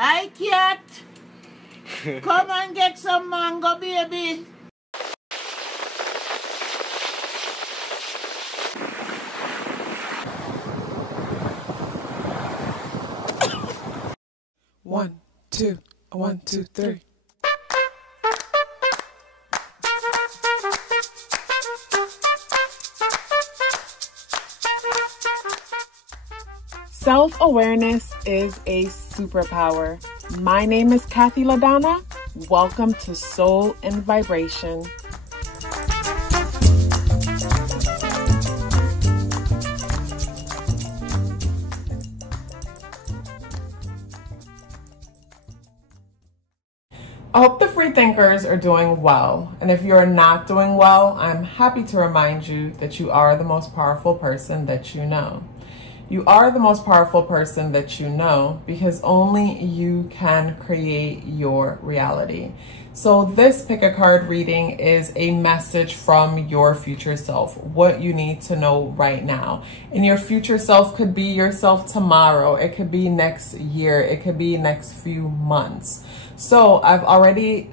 Hi, cat. Come and get some mango, baby. One, two, 1, 2, 3. Self-awareness is a superpower. My name is KathyLaDonna. Welcome to Soul and Vibration. I hope the free thinkers are doing well. And if you're not doing well, I'm happy to remind you that you are the most powerful person that you know. You are the most powerful person that you know because only you can create your reality. So this pick a card reading is a message from your future self, what you need to know right now. And your future self could be yourself tomorrow. It could be next year. It could be next few months. So I've already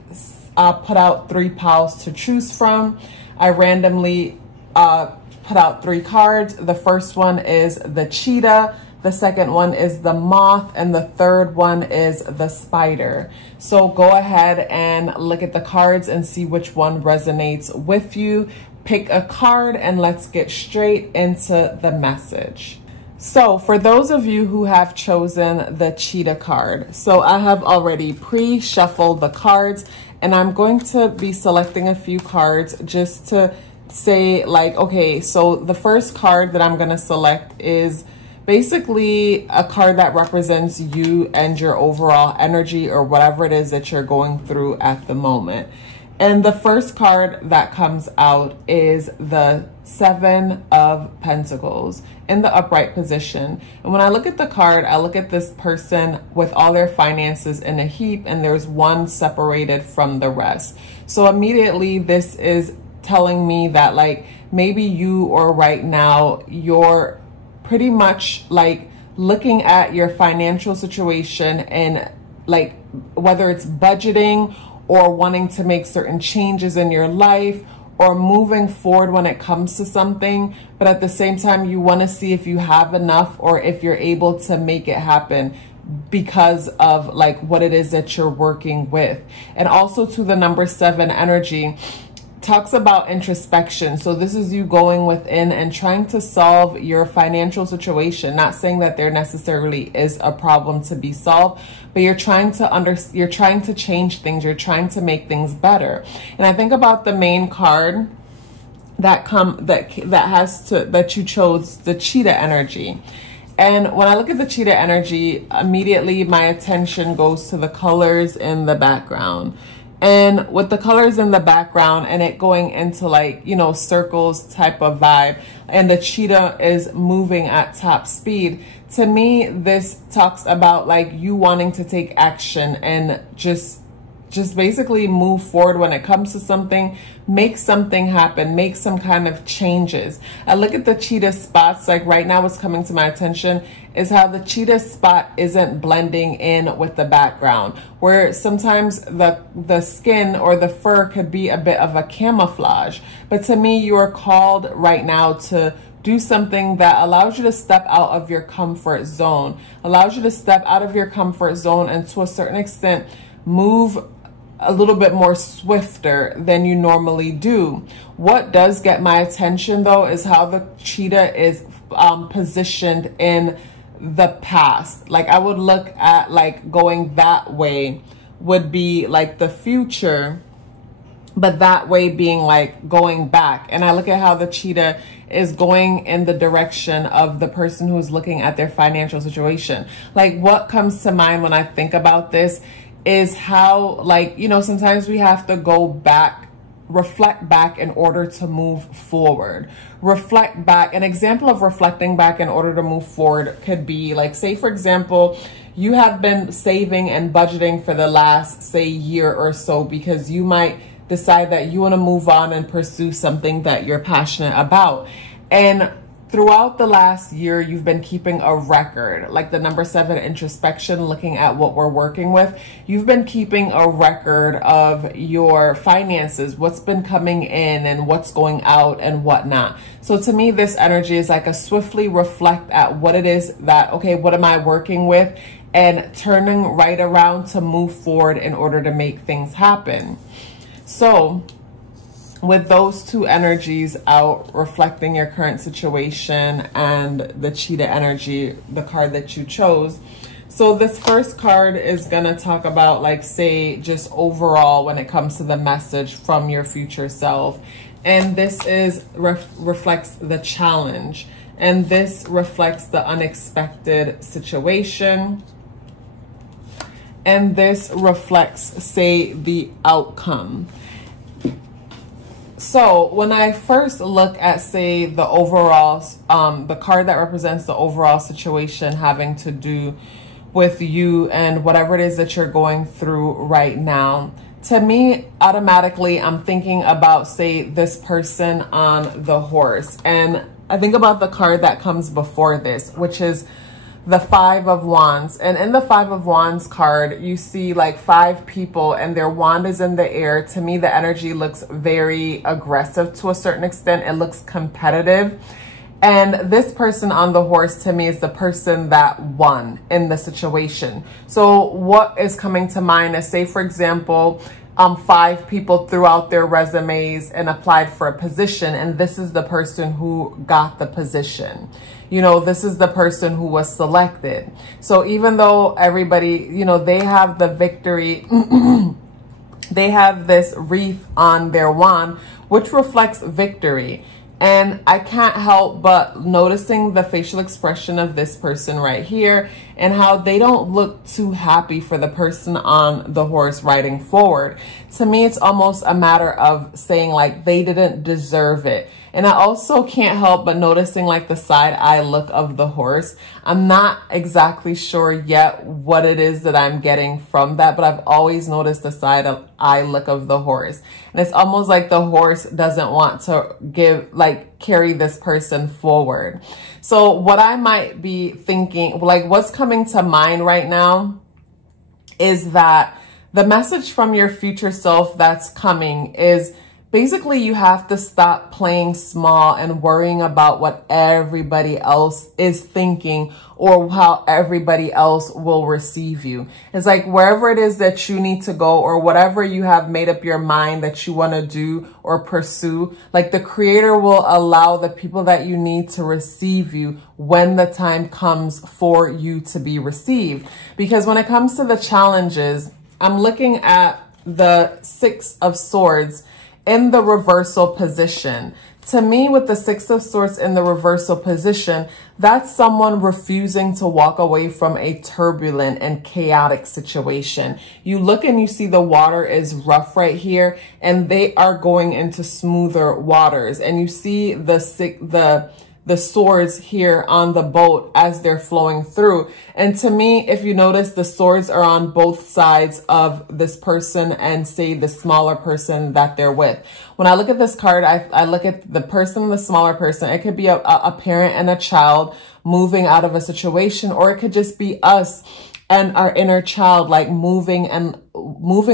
put out 3 piles to choose from. I randomly put out 3 cards. The first one is the cheetah, the second one is the moth, and the third one is the spider. So go ahead and look at the cards and see which one resonates with you. Pick a card and let's get straight into the message. So for those of you who have chosen the cheetah card, so I have already pre-shuffled the cards and I'm going to be selecting a few cards just to say like, okay, so the first card that I'm going to select is basically a card that represents you and your overall energy or whatever it is that you're going through at the moment. And the first card that comes out is the 7 of Pentacles in the upright position. And when I look at the card, I look at this person with all their finances in a heap and there's one separated from the rest. So immediately this is telling me that like maybe you or right now you're pretty much like looking at your financial situation and like whether it's budgeting or wanting to make certain changes in your life or moving forward when it comes to something, but at the same time you want to see if you have enough or if you're able to make it happen because of like what it is that you're working with. And also to the number 7 energy talks about introspection. So this is you going within and trying to solve your financial situation. Not saying that there necessarily is a problem to be solved, but you're trying to change things. You're trying to make things better. And I think about the main card that you chose, the cheetah energy. And when I look at the cheetah energy, immediately my attention goes to the colors in the background. And with the colors in the background and it going into like, you know, circles type of vibe, and the cheetah is moving at top speed, to me, this talks about like you wanting to take action and just basically move forward when it comes to something, make something happen, make some kind of changes. I look at the cheetah spots, like right now what's coming to my attention is how the cheetah spot isn't blending in with the background, where sometimes the skin or the fur could be a bit of a camouflage. But to me, you are called right now to do something that allows you to step out of your comfort zone, allows you to step out of your comfort zone and to a certain extent move a little bit more swifter than you normally do. What does get my attention though is how the cheetah is positioned in the past. Like I would look at like going that way would be like the future, but that way being like going back. And I look at how the cheetah is going in the direction of the person who's looking at their financial situation. Like what comes to mind when I think about this is how, like, you know, sometimes we have to go back, reflect back in order to move forward. Reflect back. An example of reflecting back in order to move forward could be like, say, for example, you have been saving and budgeting for the last, say, year or so because you might decide that you want to move on and pursue something that you're passionate about. And throughout the last year, you've been keeping a record, like the number 7 introspection, looking at what we're working with. You've been keeping a record of your finances, what's been coming in and what's going out and whatnot. So to me, this energy is like a swiftly reflect at what it is that, okay, what am I working with? And turning right around to move forward in order to make things happen. So with those two energies out, reflecting your current situation, and the cheetah energy, the card that you chose. So this first card is going to talk about, like, say, just overall when it comes to the message from your future self. And this is reflects the challenge. And this reflects the unexpected situation. And this reflects, say, the outcome. So when I first look at, say, the overall, the card that represents the overall situation having to do with you and whatever it is that you're going through right now, to me, automatically, I'm thinking about, say, this person on the horse. And I think about the card that comes before this, which is the 5 of Wands. And in the 5 of Wands card, you see like 5 people and their wand is in the air. To me, the energy looks very aggressive to a certain extent. It looks competitive. And this person on the horse, to me, is the person that won in the situation. So what is coming to mind is, say, for example, 5 people threw out their resumes and applied for a position, and this is the person who got the position. You know, this is the person who was selected. So even though everybody, you know, they have the victory, they have this wreath on their wand, which reflects victory. And I can't help but noticing the facial expression of this person right here and how they don't look too happy for the person on the horse riding forward. To me, it's almost a matter of saying like they didn't deserve it. And I also can't help but noticing like the side eye look of the horse. I'm not exactly sure yet what it is that I'm getting from that, but I've always noticed the side eye look of the horse. And it's almost like the horse doesn't want to carry this person forward. So what I might be thinking, like what's coming to mind right now is that the message from your future self that's coming is basically you have to stop playing small and worrying about what everybody else is thinking or how everybody else will receive you. It's like wherever it is that you need to go or whatever you have made up your mind that you want to do or pursue, like the Creator will allow the people that you need to receive you when the time comes for you to be received. Because when it comes to the challenges, I'm looking at the 6 of Swords in the reversal position. To me, with the 6 of Swords in the reversal position, that's someone refusing to walk away from a turbulent and chaotic situation. You look and you see the water is rough right here, and they are going into smoother waters. And you see the swords here on the boat as they're flowing through. And to me, if you notice, the swords are on both sides of this person and say the smaller person that they're with. When I look at this card, I look at the person, the smaller person. It could be a parent and a child moving out of a situation, or it could just be us and our inner child, like moving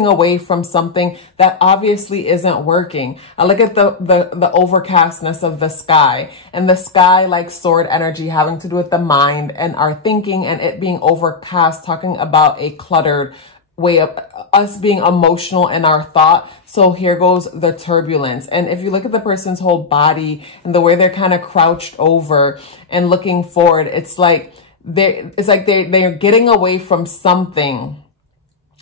away from something that obviously isn't working. I look at the overcastness of the sky, and the sky, like sword energy, having to do with the mind and our thinking, and it being overcast, talking about a cluttered way of us being emotional in our thought. So here goes the turbulence. And if you look at the person's whole body and the way they're kind of crouched over and looking forward, it's like they're getting away from something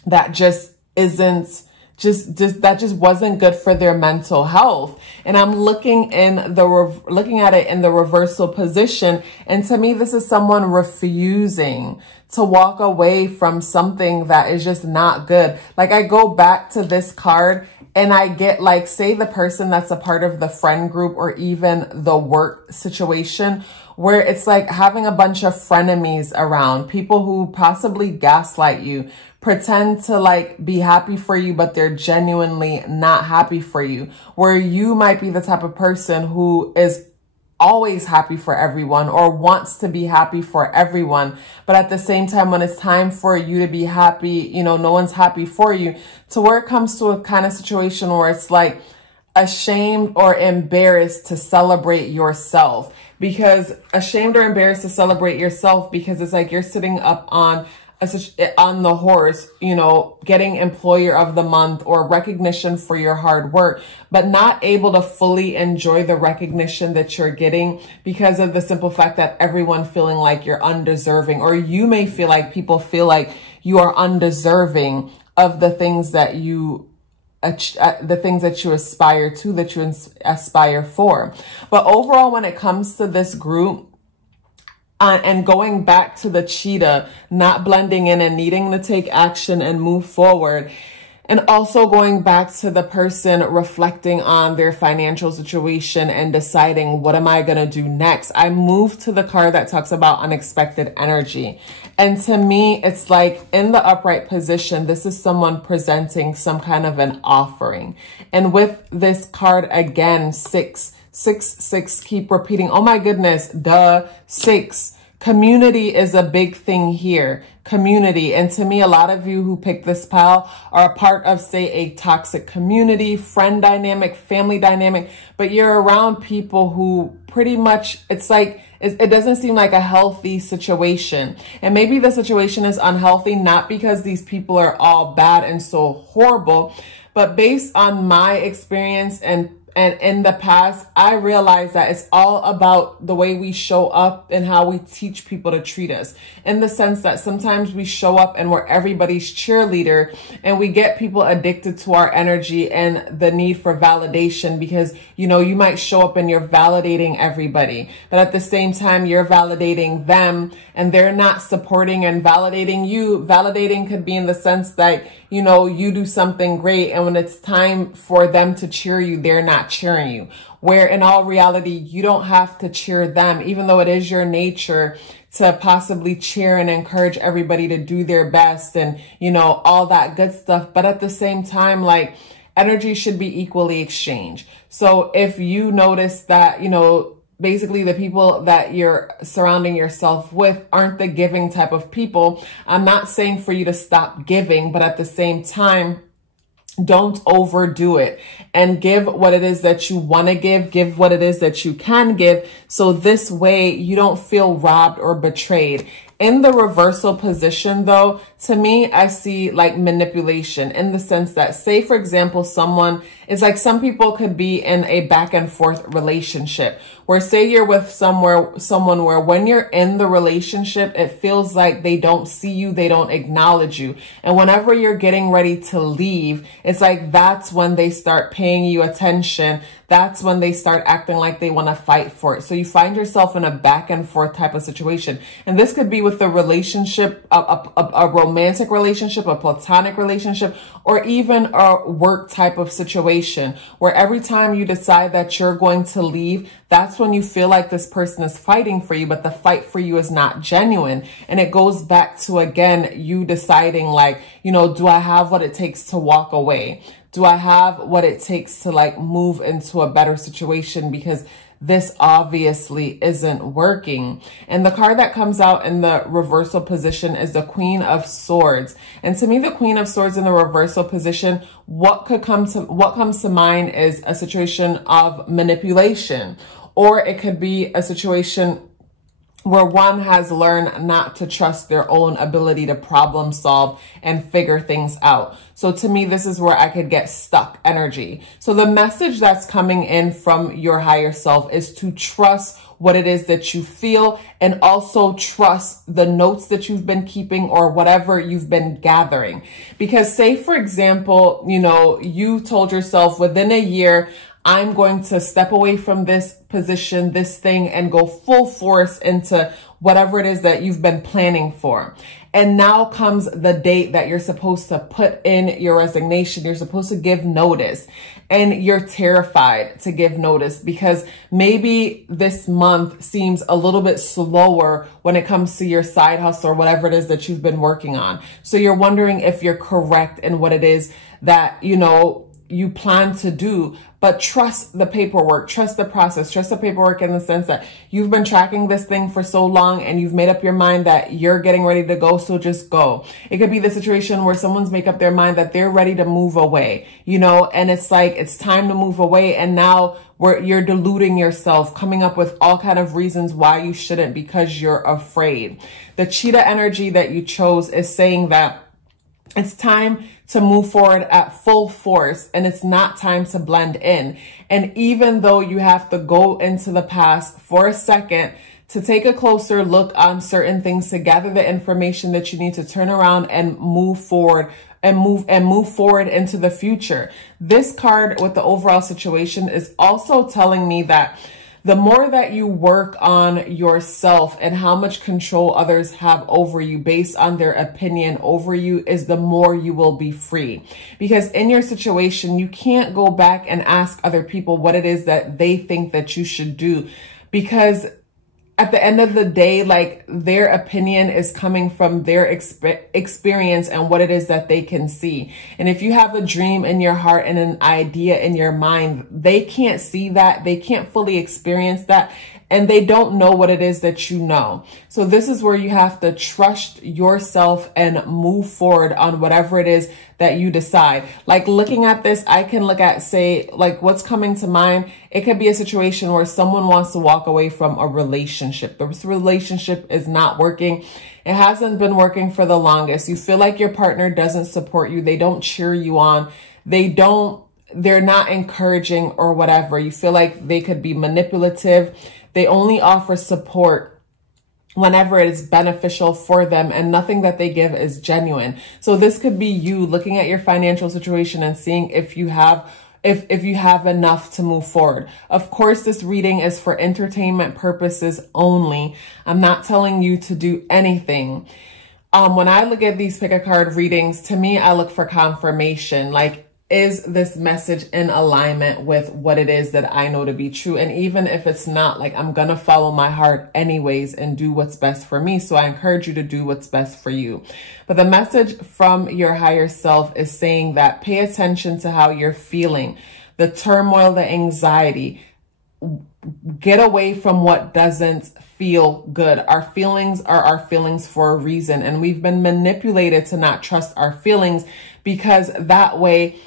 that just isn't that just wasn't good for their mental health. And I'm looking at it in the reversal position, and to me, this is someone refusing to walk away from something that is just not good. Like I go back to this card and I get like, say the person that's a part of the friend group or even the work situation, where it's like having a bunch of frenemies around, people who possibly gaslight you, pretend to like be happy for you, but they're genuinely not happy for you, where you might be the type of person who is always happy for everyone or wants to be happy for everyone. But at the same time, when it's time for you to be happy, you know, no one's happy for you, to where it comes to a kind of situation where it's like ashamed or embarrassed to celebrate yourself. Because ashamed or embarrassed to celebrate yourself, because it's like you're sitting up on the horse, you know, getting employer of the month or recognition for your hard work, but not able to fully enjoy the recognition that you're getting because of the simple fact that everyone feeling like you're undeserving, or you may feel like people feel like you are undeserving of the things that you aspire to, that you aspire for. But overall, when it comes to this group, and going back to the cheetah, not blending in and needing to take action and move forward. And also going back to the person reflecting on their financial situation and deciding, what am I going to do next? I moved to the card that talks about unexpected energy. And to me, it's like in the upright position, this is someone presenting some kind of an offering. And with this card again, 6, keep repeating. Oh my goodness, the 6. Community is a big thing here. Community. And to me, a lot of you who picked this pile are a part of, say, a toxic community, friend dynamic, family dynamic, but you're around people who pretty much, it's like, it doesn't seem like a healthy situation. And maybe the situation is unhealthy, not because these people are all bad and so horrible, but based on my experience and in the past, I realized that it's all about the way we show up and how we teach people to treat us. In the sense that sometimes we show up and we're everybody's cheerleader, and we get people addicted to our energy and the need for validation, because, you know, you might show up and you're validating everybody, but at the same time, you're validating them and they're not supporting and validating you. Validating could be in the sense that, you know, you do something great, and when it's time for them to cheer you, they're not cheering you. Where in all reality, you don't have to cheer them, even though it is your nature to possibly cheer and encourage everybody to do their best and, you know, all that good stuff. But at the same time, like, energy should be equally exchanged. So if you notice that, you know, basically the people that you're surrounding yourself with aren't the giving type of people, I'm not saying for you to stop giving, but at the same time, don't overdo it and give what it is that you want to give what it is that you can give. So this way you don't feel robbed or betrayed. In the reversal position, though, to me, I see like manipulation in the sense that, say, for example, someone is like, some people could be in a back and forth relationship where, say, you're with someone where when you're in the relationship, it feels like they don't see you, they don't acknowledge you. And whenever you're getting ready to leave, it's like that's when they start paying you attention. That's when they start acting like they want to fight for it. So you find yourself in a back and forth type of situation. And this could be with a relationship, a romantic relationship, a platonic relationship, or even a work type of situation where every time you decide that you're going to leave, that's when you feel like this person is fighting for you, but the fight for you is not genuine. And it goes back to, again, you deciding like, you know, do I have what it takes to walk away? Do I have what it takes to like move into a better situation? Because this obviously isn't working. And the card that comes out in the reversal position is the Queen of Swords. And to me, the Queen of Swords in the reversal position, what comes to mind is a situation of manipulation, or it could be a situation where one has learned not to trust their own ability to problem solve and figure things out. So to me, this is where I could get stuck energy. So the message that's coming in from your higher self is to trust what it is that you feel, and also trust the notes that you've been keeping or whatever you've been gathering. Because say, for example, you know, you told yourself within a year, I'm going to step away from this position, this thing, and go full force into whatever it is that you've been planning for. And now comes the date that you're supposed to put in your resignation. You're supposed to give notice, and you're terrified to give notice because maybe this month seems a little bit slower when it comes to your side hustle or whatever it is that you've been working on. So you're wondering if you're correct in what it is that, you know, you plan to do, but trust the paperwork, trust the process, trust the paperwork in the sense that you've been tracking this thing for so long and you've made up your mind that you're getting ready to go. So just go. It could be the situation where someone's make up their mind that they're ready to move away, you know, and it's like, it's time to move away. And now you're deluding yourself, coming up with all kind of reasons why you shouldn't because you're afraid. The cheetah energy that you chose is saying that it's time to move forward at full force and it's not time to blend in. And even though you have to go into the past for a second to take a closer look on certain things, to gather the information that you need to turn around and move forward and move forward into the future. This card with the overall situation is also telling me that the more that you work on yourself and how much control others have over you based on their opinion over you is the more you will be free. Because in your situation, you can't go back and ask other people what it is that they think that you should do, because at the end of the day, like, their opinion is coming from their experience and what it is that they can see. And if you have a dream in your heart and an idea in your mind, they can't see that. They can't fully experience that. And they don't know what it is that you know. So this is where you have to trust yourself and move forward on whatever it is that you decide. Like, looking at this, I can look at, say, like, what's coming to mind. It could be a situation where someone wants to walk away from a relationship. This relationship is not working. It hasn't been working for the longest. You feel like your partner doesn't support you. They don't cheer you on. They're not encouraging or whatever. You feel like they could be manipulative. They only offer support whenever it is beneficial for them, and nothing that they give is genuine. So this could be you looking at your financial situation and seeing if you have enough to move forward. Of course, this reading is for entertainment purposes only. I'm not telling you to do anything. When I look at these pick a card readings, to me, I look for confirmation. Like, is this message in alignment with what it is that I know to be true? And even if it's not, like, I'm going to follow my heart anyways and do what's best for me. So I encourage you to do what's best for you. But the message from your higher self is saying that pay attention to how you're feeling, the turmoil, the anxiety. Get away from what doesn't feel good. Our feelings are our feelings for a reason. And we've been manipulated to not trust our feelings, because that way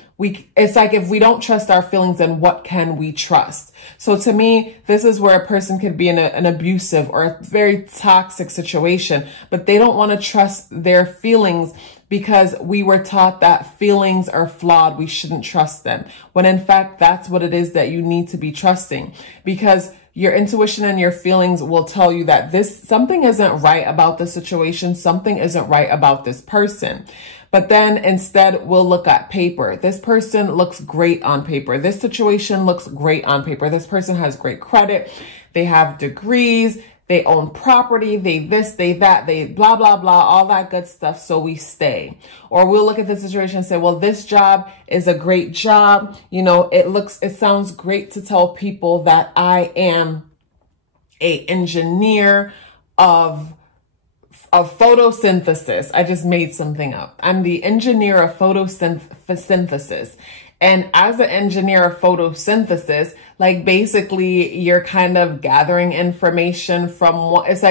it's like, if we don't trust our feelings, then what can we trust? So to me, this is where a person could be in an abusive or a very toxic situation, but they don't want to trust their feelings because we were taught that feelings are flawed. We shouldn't trust them. When in fact, that's what it is that you need to be trusting, because your intuition and your feelings will tell you that something isn't right about the situation. Something isn't right about this person. But then instead we'll look at paper. This person looks great on paper. This situation looks great on paper. This person has great credit. They have degrees. They own property. They this, they that, they blah, blah, blah, all that good stuff. So we stay. Or we'll look at the situation and say, well, this job is a great job. You know, it sounds great to tell people that I am an engineer of photosynthesis. I just made something up. I'm the engineer of photosynthesis. And as an engineer of photosynthesis, like, basically you're kind of gathering information from what it's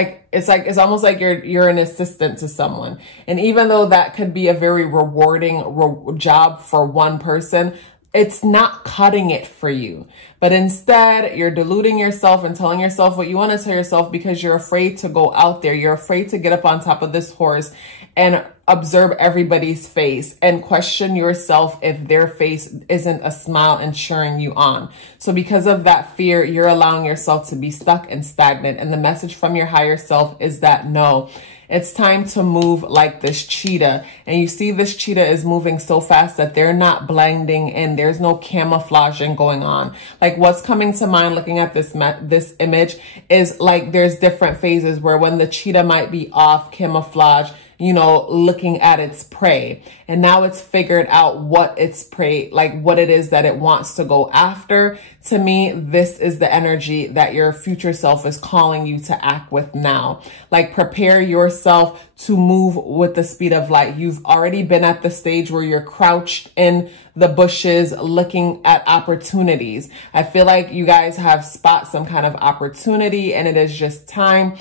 almost like you're an assistant to someone. And even though that could be a very rewarding job for one person, it's not cutting it for you. But instead, you're deluding yourself and telling yourself what you want to tell yourself because you're afraid to go out there. You're afraid to get up on top of this horse and observe everybody's face and question yourself if their face isn't a smile and cheering you on. So because of that fear, you're allowing yourself to be stuck and stagnant. And the message from your higher self is that no, it's time to move like this cheetah. And you see this cheetah is moving so fast that they're not blending in. There's no camouflaging going on. Like, what's coming to mind looking at this image is like there's different phases where when the cheetah might be off camouflage, you know, looking at its prey. And now it's figured out what its prey, like what it is that it wants to go after. To me, this is the energy that your future self is calling you to act with now. Like, prepare yourself to move with the speed of light. You've already been at the stage where you're crouched in the bushes looking at opportunities. I feel like you guys have spot some kind of opportunity, and it is just time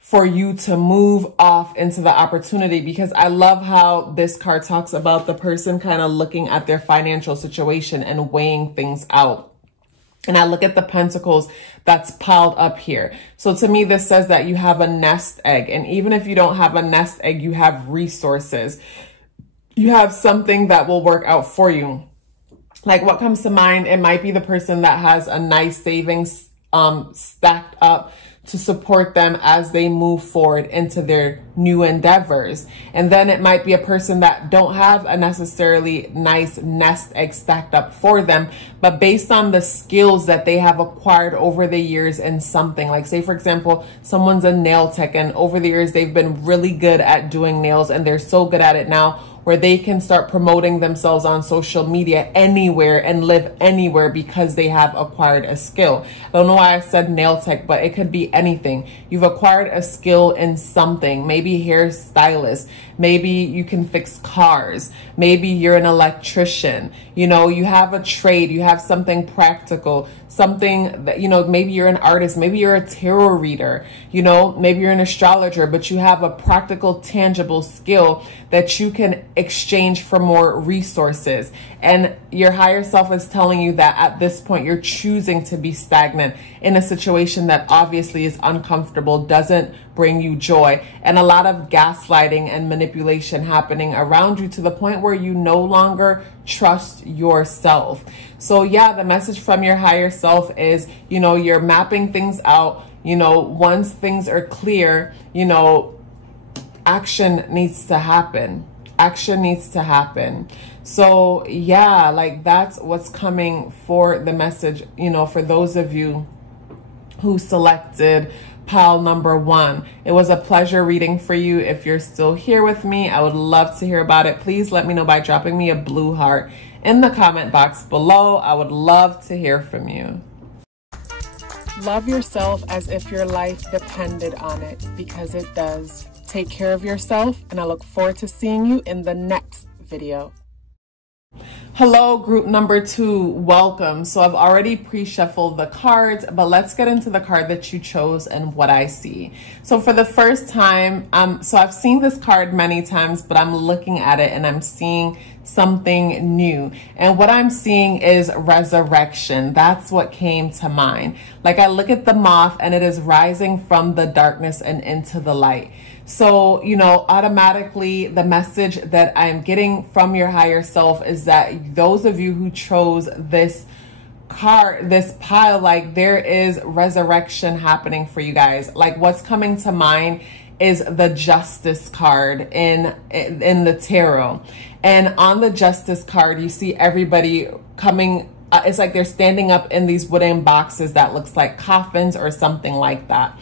for you to move off into the opportunity, because I love how this card talks about the person kind of looking at their financial situation and weighing things out. And I look at the pentacles that's piled up here. So to me, this says that you have a nest egg. And even if you don't have a nest egg, you have resources. You have something that will work out for you. Like, what comes to mind? It might be the person that has a nice savings stacked up to support them as they move forward into their new endeavors. And then it might be a person that don't have a necessarily nice nest egg stacked up for them, but based on the skills that they have acquired over the years in something. Like, say for example, someone's a nail tech, and over the years they've been really good at doing nails, and they're so good at it now where they can start promoting themselves on social media anywhere and live anywhere because they have acquired a skill. I don't know why I said nail tech, but it could be anything. You've acquired a skill in something, maybe hairstylist, maybe you can fix cars, maybe you're an electrician, you know, you have a trade, you have something practical, something that, you know, maybe you're an artist, maybe you're a tarot reader, you know, maybe you're an astrologer, but you have a practical, tangible skill that you can exchange for more resources. And your higher self is telling you that at this point, you're choosing to be stagnant in a situation that obviously is uncomfortable, doesn't bring you joy, and a lot of gaslighting and manipulation happening around you to the point where you no longer trust yourself. So yeah, the message from your higher self is, you know, you're mapping things out. You know, once things are clear, you know, action needs to happen. Action needs to happen. So yeah, like, that's what's coming for the message, you know, for those of you who selected pile number 1. It was a pleasure reading for you. If you're still here with me, I would love to hear about it. Please let me know by dropping me a blue heart in the comment box below. I would love to hear from you. Love yourself as if your life depended on it, because it does. Take care of yourself, and I look forward to seeing you in the next video. Hello, group number 2, welcome. So I've already pre-shuffled the cards, but let's get into the card that you chose and what I see. So for the first time, so I've seen this card many times, but I'm looking at it and I'm seeing something new. And what I'm seeing is resurrection. That's what came to mind. Like, I look at the moth and it is rising from the darkness and into the light. So, you know, automatically the message that I'm getting from your higher self is that those of you who chose this card, this pile, like, there is resurrection happening for you guys. Like, what's coming to mind is the Justice card in the tarot. And on the Justice card, you see everybody coming, it's like they're standing up in these wooden boxes that looks like coffins or something like that.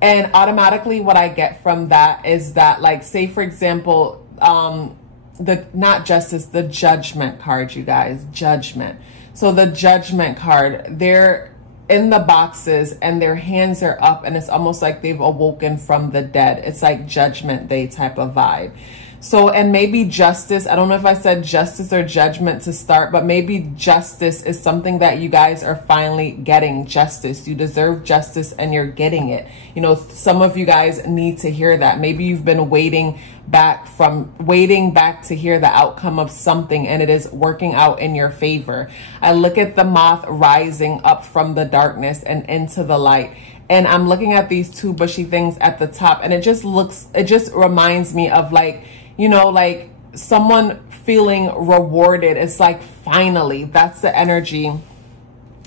And automatically what I get from that is that, like, say for example, not justice, the Judgment card, you guys, Judgment. So the Judgment card, they're in the boxes and their hands are up, and it's almost like they've awoken from the dead. It's like Judgment Day type of vibe. So, and maybe justice, I don't know if I said justice or judgment to start, but maybe justice is something that you guys are finally getting. Justice. You deserve justice and you're getting it. You know, some of you guys need to hear that. Maybe you've been waiting back to hear the outcome of something, and it is working out in your favor. I look at the moth rising up from the darkness and into the light. And I'm looking at these two bushy things at the top, and it just reminds me of, like, you know, like someone feeling rewarded. It's like, finally, that's the energy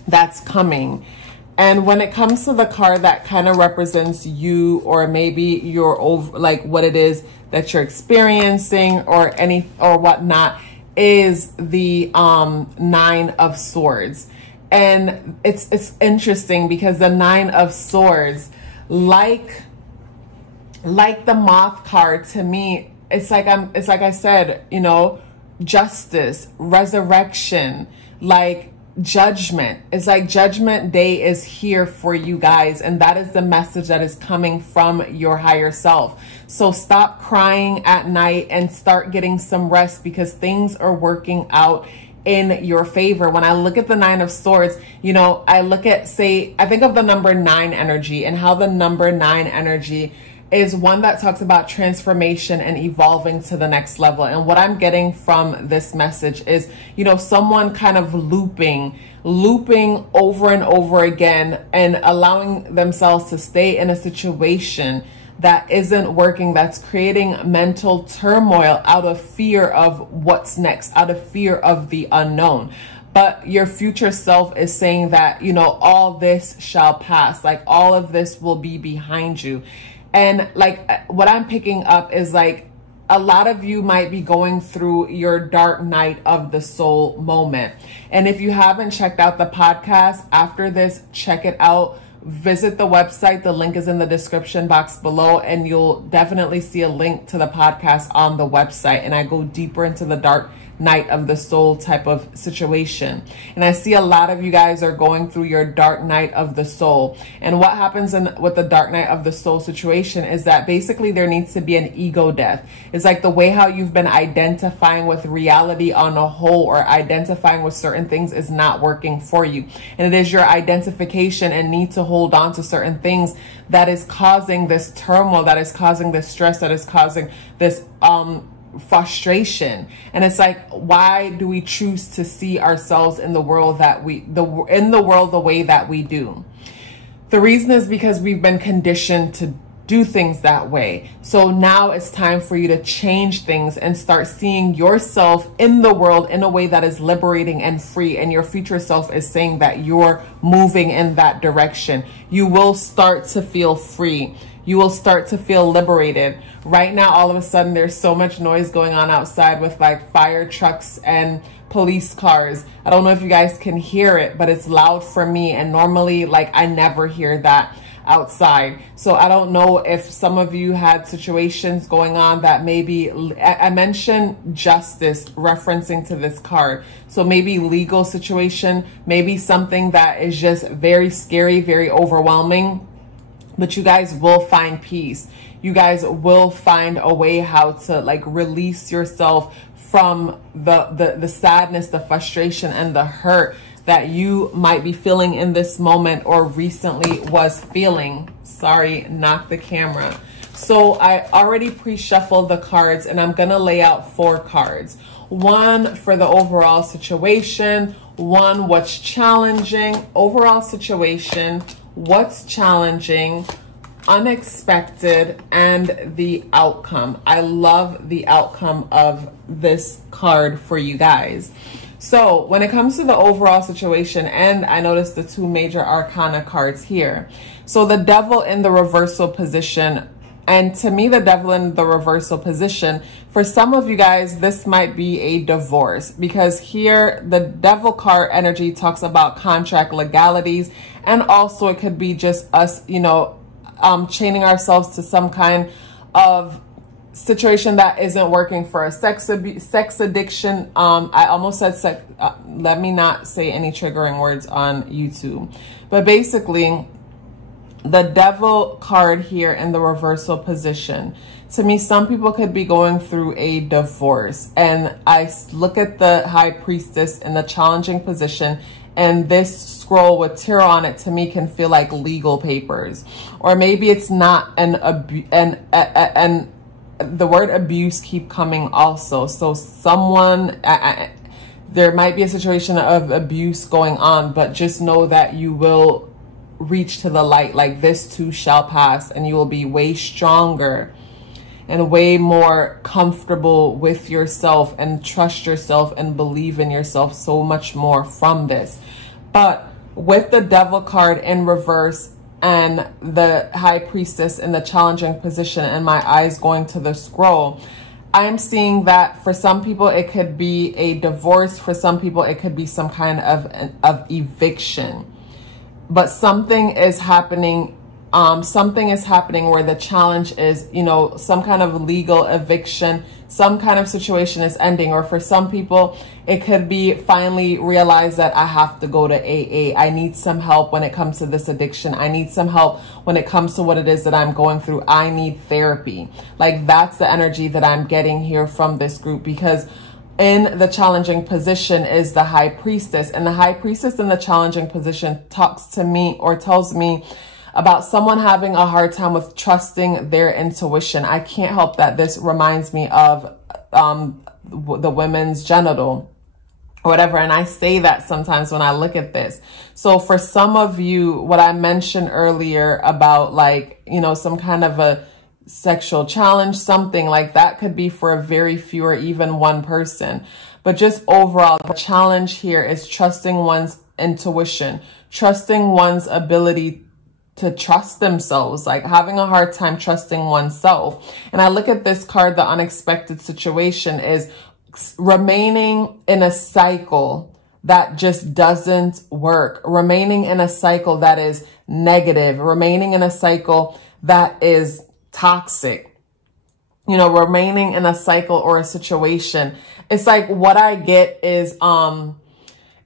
that's coming. And when it comes to the card that kind of represents you, or maybe you're over, like, what it is that you're experiencing or whatnot, is the 9 of Swords. And it's interesting because the 9 of Swords, like the moth card, to me, it's like I said, you know, justice, resurrection, like judgment. It's like Judgment Day is here for you guys, and that is the message that is coming from your higher self. So stop crying at night and start getting some rest, because things are working out in your favor. When I look at the Nine of Swords, you know, I look at, I think of the number 9 energy, and how the number 9 energy is one that talks about transformation and evolving to the next level. And what I'm getting from this message is, you know, someone kind of looping over and over again and allowing themselves to stay in a situation that isn't working, that's creating mental turmoil out of fear of what's next, out of fear of the unknown. But your future self is saying that, you know, all this shall pass, like all of this will be behind you. And like what I'm picking up is like a lot of you might be going through your dark night of the soul moment. And if you haven't checked out the podcast after this, check it out. Visit the website. The link is in the description box below, and you'll definitely see a link to the podcast on the website. And I go deeper into the dark night of the soul type of situation. And I see a lot of you guys are going through your dark night of the soul. And what happens with the dark night of the soul situation is that basically there needs to be an ego death. It's like the way how you've been identifying with reality on a whole, or identifying with certain things, is not working for you. And it is your identification and need to hold on to certain things that is causing this turmoil, that is causing this stress, that is causing this frustration. And it's like, why do we choose to see ourselves in the world the way that we do? The reason is because we've been conditioned to do things that way. So now it's time for you to change things and start seeing yourself in the world in a way that is liberating and free. And your future self is saying that you're moving in that direction. You will start to feel free. You will start to feel liberated. Right now, all of a sudden, there's so much noise going on outside with like fire trucks and police cars. I don't know if you guys can hear it, but it's loud for me. And normally, like, I never hear that outside. So I don't know if some of you had situations going on that maybe, I mentioned justice referencing to this card. So maybe legal situation, maybe something that is just very scary, very overwhelming. But you guys will find peace. You guys will find a way how to like release yourself from the sadness, the frustration, and the hurt that you might be feeling in this moment or recently was feeling. Sorry, knock the camera. So I already pre-shuffled the cards, and I'm gonna lay out 4 cards. One for the overall situation, one what's challenging, overall situation, what's challenging, unexpected, and the outcome. I love the outcome of this card for you guys. So when it comes to the overall situation, and I noticed the 2 major arcana cards here. So the Devil in the reversal position, and to me, the Devil in the reversal position, for some of you guys, this might be a divorce, because here the Devil card energy talks about contract legalities, and also it could be just us, you know, chaining ourselves to some kind of situation that isn't working for us. Sex addiction. I almost said sex. Let me not say any triggering words on YouTube. But basically, the Devil card here in the reversal position. To me, some people could be going through a divorce. And I look at the High Priestess in the challenging position, and this scroll with tarot on it to me can feel like legal papers. Or maybe it's not the word abuse keep coming also. So someone, there might be a situation of abuse going on, but just know that you will reach to the light. Like, this too shall pass, and you will be way stronger and way more comfortable with yourself, and trust yourself and believe in yourself so much more from this. But with the Devil card in reverse and the High Priestess in the challenging position, and my eyes going to the scroll, I'm seeing that for some people it could be a divorce. For some people it could be some kind of eviction. But something is happening something is happening where the challenge is, you know, some kind of legal eviction, some kind of situation is ending. Or for some people, it could be finally realize that I have to go to AA. I need some help when it comes to this addiction. I need some help when it comes to what it is that I'm going through. I need therapy. Like, that's the energy that I'm getting here from this group, because in the challenging position is the high priestess, and the high priestess in the challenging position talks to me or tells me about someone having a hard time with trusting their intuition. I can't help that this reminds me of the women's genital or whatever. And I say that sometimes when I look at this. So for some of you, what I mentioned earlier about, like, you know, some kind of a sexual challenge, something like that could be for a very few or even one person. But just overall, the challenge here is trusting one's intuition, trusting one's ability to trust themselves, like having a hard time trusting oneself. And I look at this card, the unexpected situation is remaining in a cycle that just doesn't work, remaining in a cycle that is negative, remaining in a cycle that is toxic, you know, remaining in a cycle or a situation. It's like, what I get is,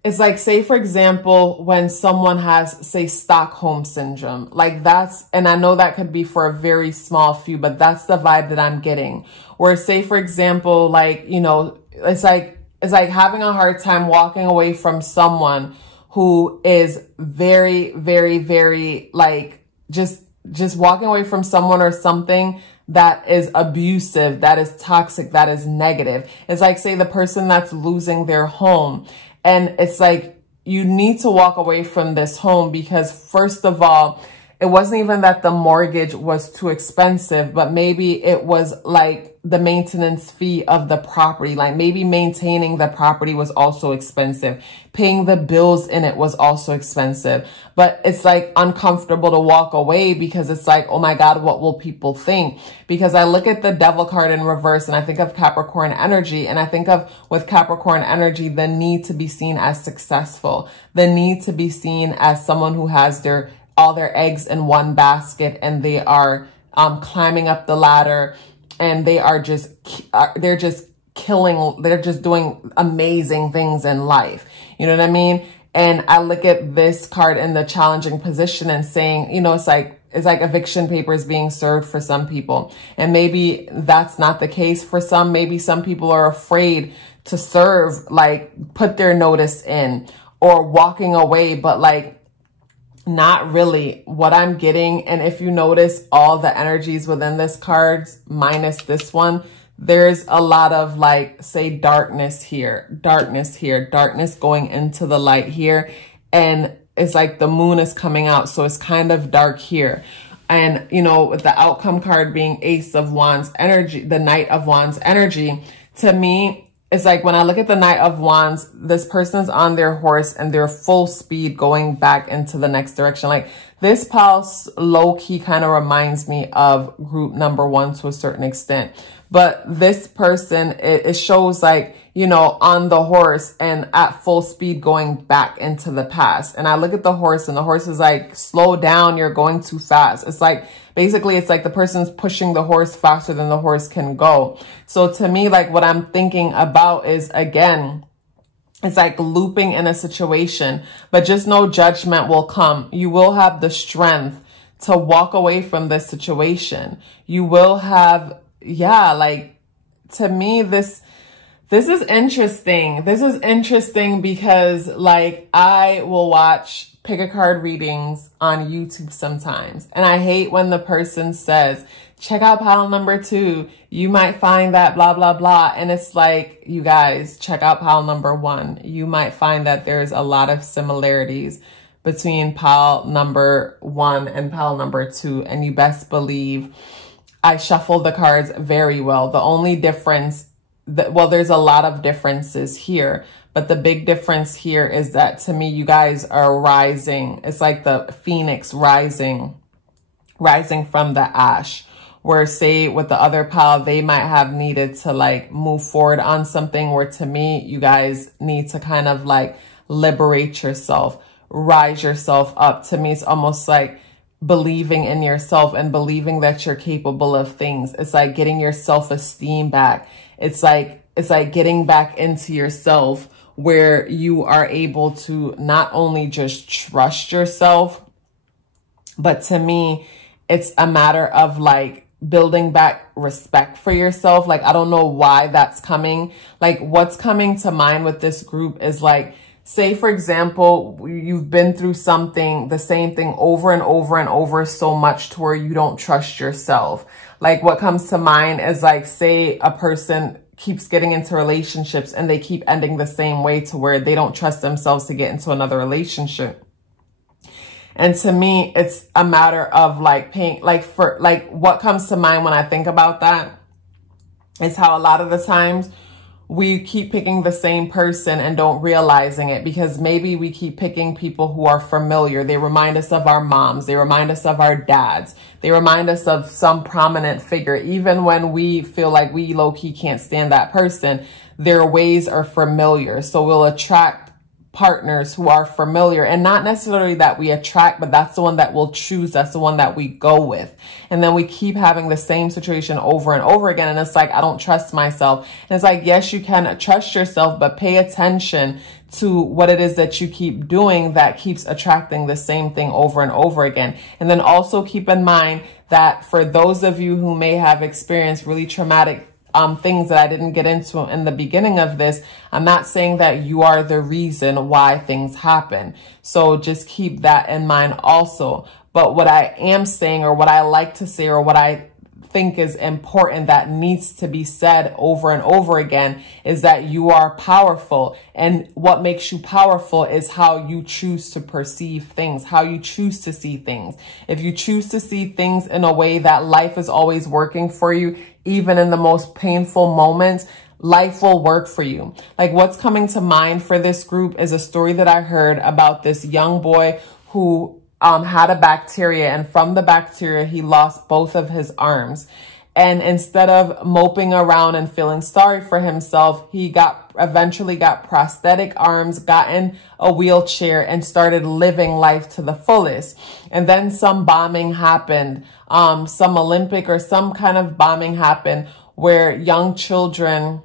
it's like, say, for example, when someone has, say, Stockholm syndrome, like that's, and I know that could be for a very small few, but that's the vibe that I'm getting. Where, say, for example, like, you know, it's like having a hard time walking away from someone who is very, very, very, like, just walking away from someone or something that is abusive, that is toxic, that is negative. It's like, say, the person that's losing their home. And it's like, you need to walk away from this home because, first of all, it wasn't even that the mortgage was too expensive, but maybe it was like the maintenance fee of the property. Like, maybe maintaining the property was also expensive. Paying the bills in it was also expensive. But it's like uncomfortable to walk away because it's like, oh my God, what will people think? Because I look at the Devil card in reverse and I think of Capricorn energy, and I think of, with Capricorn energy, the need to be seen as successful, the need to be seen as someone who has all their eggs in one basket, and they are climbing up the ladder, and they're just doing amazing things in life. You know what I mean? And I look at this card in the challenging position and saying, you know, it's like eviction papers being served for some people. And maybe that's not the case for some. Maybe some people are afraid to serve, like put their notice in, or walking away, but like, not really. What I'm getting, and if you notice all the energies within this cards minus this one, there's a lot of, like, say, darkness here, darkness here, darkness going into the light here. And it's like the moon is coming out, so it's kind of dark here. And, you know, with the outcome card being Ace of Wands energy, the Knight of Wands energy, to me, it's like when I look at the Knight of Wands, this person's on their horse and they're full speed going back into the next direction. Like, this pulse low-key kind of reminds me of group number 1 to a certain extent. But this person, it shows, like, you know, on the horse and at full speed going back into the past. And I look at the horse and the horse is like, slow down, you're going too fast. It's like, basically, it's like the person's pushing the horse faster than the horse can go. So to me, like, what I'm thinking about is, again, it's like looping in a situation, but just no judgment will come. You will have the strength to walk away from this situation. You will have, yeah, like, to me, this is interesting. This is interesting because, like, I will watch pick a card readings on YouTube sometimes. And I hate when the person says, check out pile number 2. You might find that blah, blah, blah. And it's like, you guys, check out pile number 1. You might find that there's a lot of similarities between pile number 1 and pile number 2. And you best believe I shuffled the cards very well. The only difference, well, there's a lot of differences here, but the big difference here is that, to me, you guys are rising. It's like the phoenix rising from the ash, where, say, with the other pile, they might have needed to, like, move forward on something, where, to me, you guys need to kind of, like, liberate yourself, rise yourself up. To me, it's almost like believing in yourself and believing that you're capable of things. It's like getting your self-esteem back. It's like getting back into yourself, where you are able to not only just trust yourself, but to me, it's a matter of like building back respect for yourself. Like, I don't know why that's coming. Like, what's coming to mind with this group is like, say, for example, you've been through something, the same thing over and over and over so much to where you don't trust yourself. Like, what comes to mind is like, say a person keeps getting into relationships and they keep ending the same way to where they don't trust themselves to get into another relationship. And to me, it's a matter of like paying, like what comes to mind when I think about that is how a lot of the times we keep picking the same person and don't realizing it, because maybe we keep picking people who are familiar. They remind us of our moms. They remind us of our dads. They remind us of some prominent figure. Even when we feel like we low-key can't stand that person, their ways are familiar. So we'll attract partners who are familiar, and not necessarily that we attract, but that's the one that we'll choose. That's the one that we go with. And then we keep having the same situation over and over again. And it's like, I don't trust myself. And it's like, yes, you can trust yourself, but pay attention to what it is that you keep doing that keeps attracting the same thing over and over again. And then also keep in mind that for those of you who may have experienced really traumatic things that I didn't get into in the beginning of this, I'm not saying that you are the reason why things happen. So just keep that in mind also. But what I am saying, or what I like to say, or what I think is important that needs to be said over and over again, is that you are powerful. And what makes you powerful is how you choose to perceive things, how you choose to see things. If you choose to see things in a way that life is always working for you, even in the most painful moments, life will work for you. Like, what's coming to mind for this group is a story that I heard about this young boy who had a bacteria, and from the bacteria, he lost both of his arms. And instead of moping around and feeling sorry for himself, he eventually got prosthetic arms, got in a wheelchair, and started living life to the fullest. And then some bombing happened, some Olympic or some kind of bombing happened where young children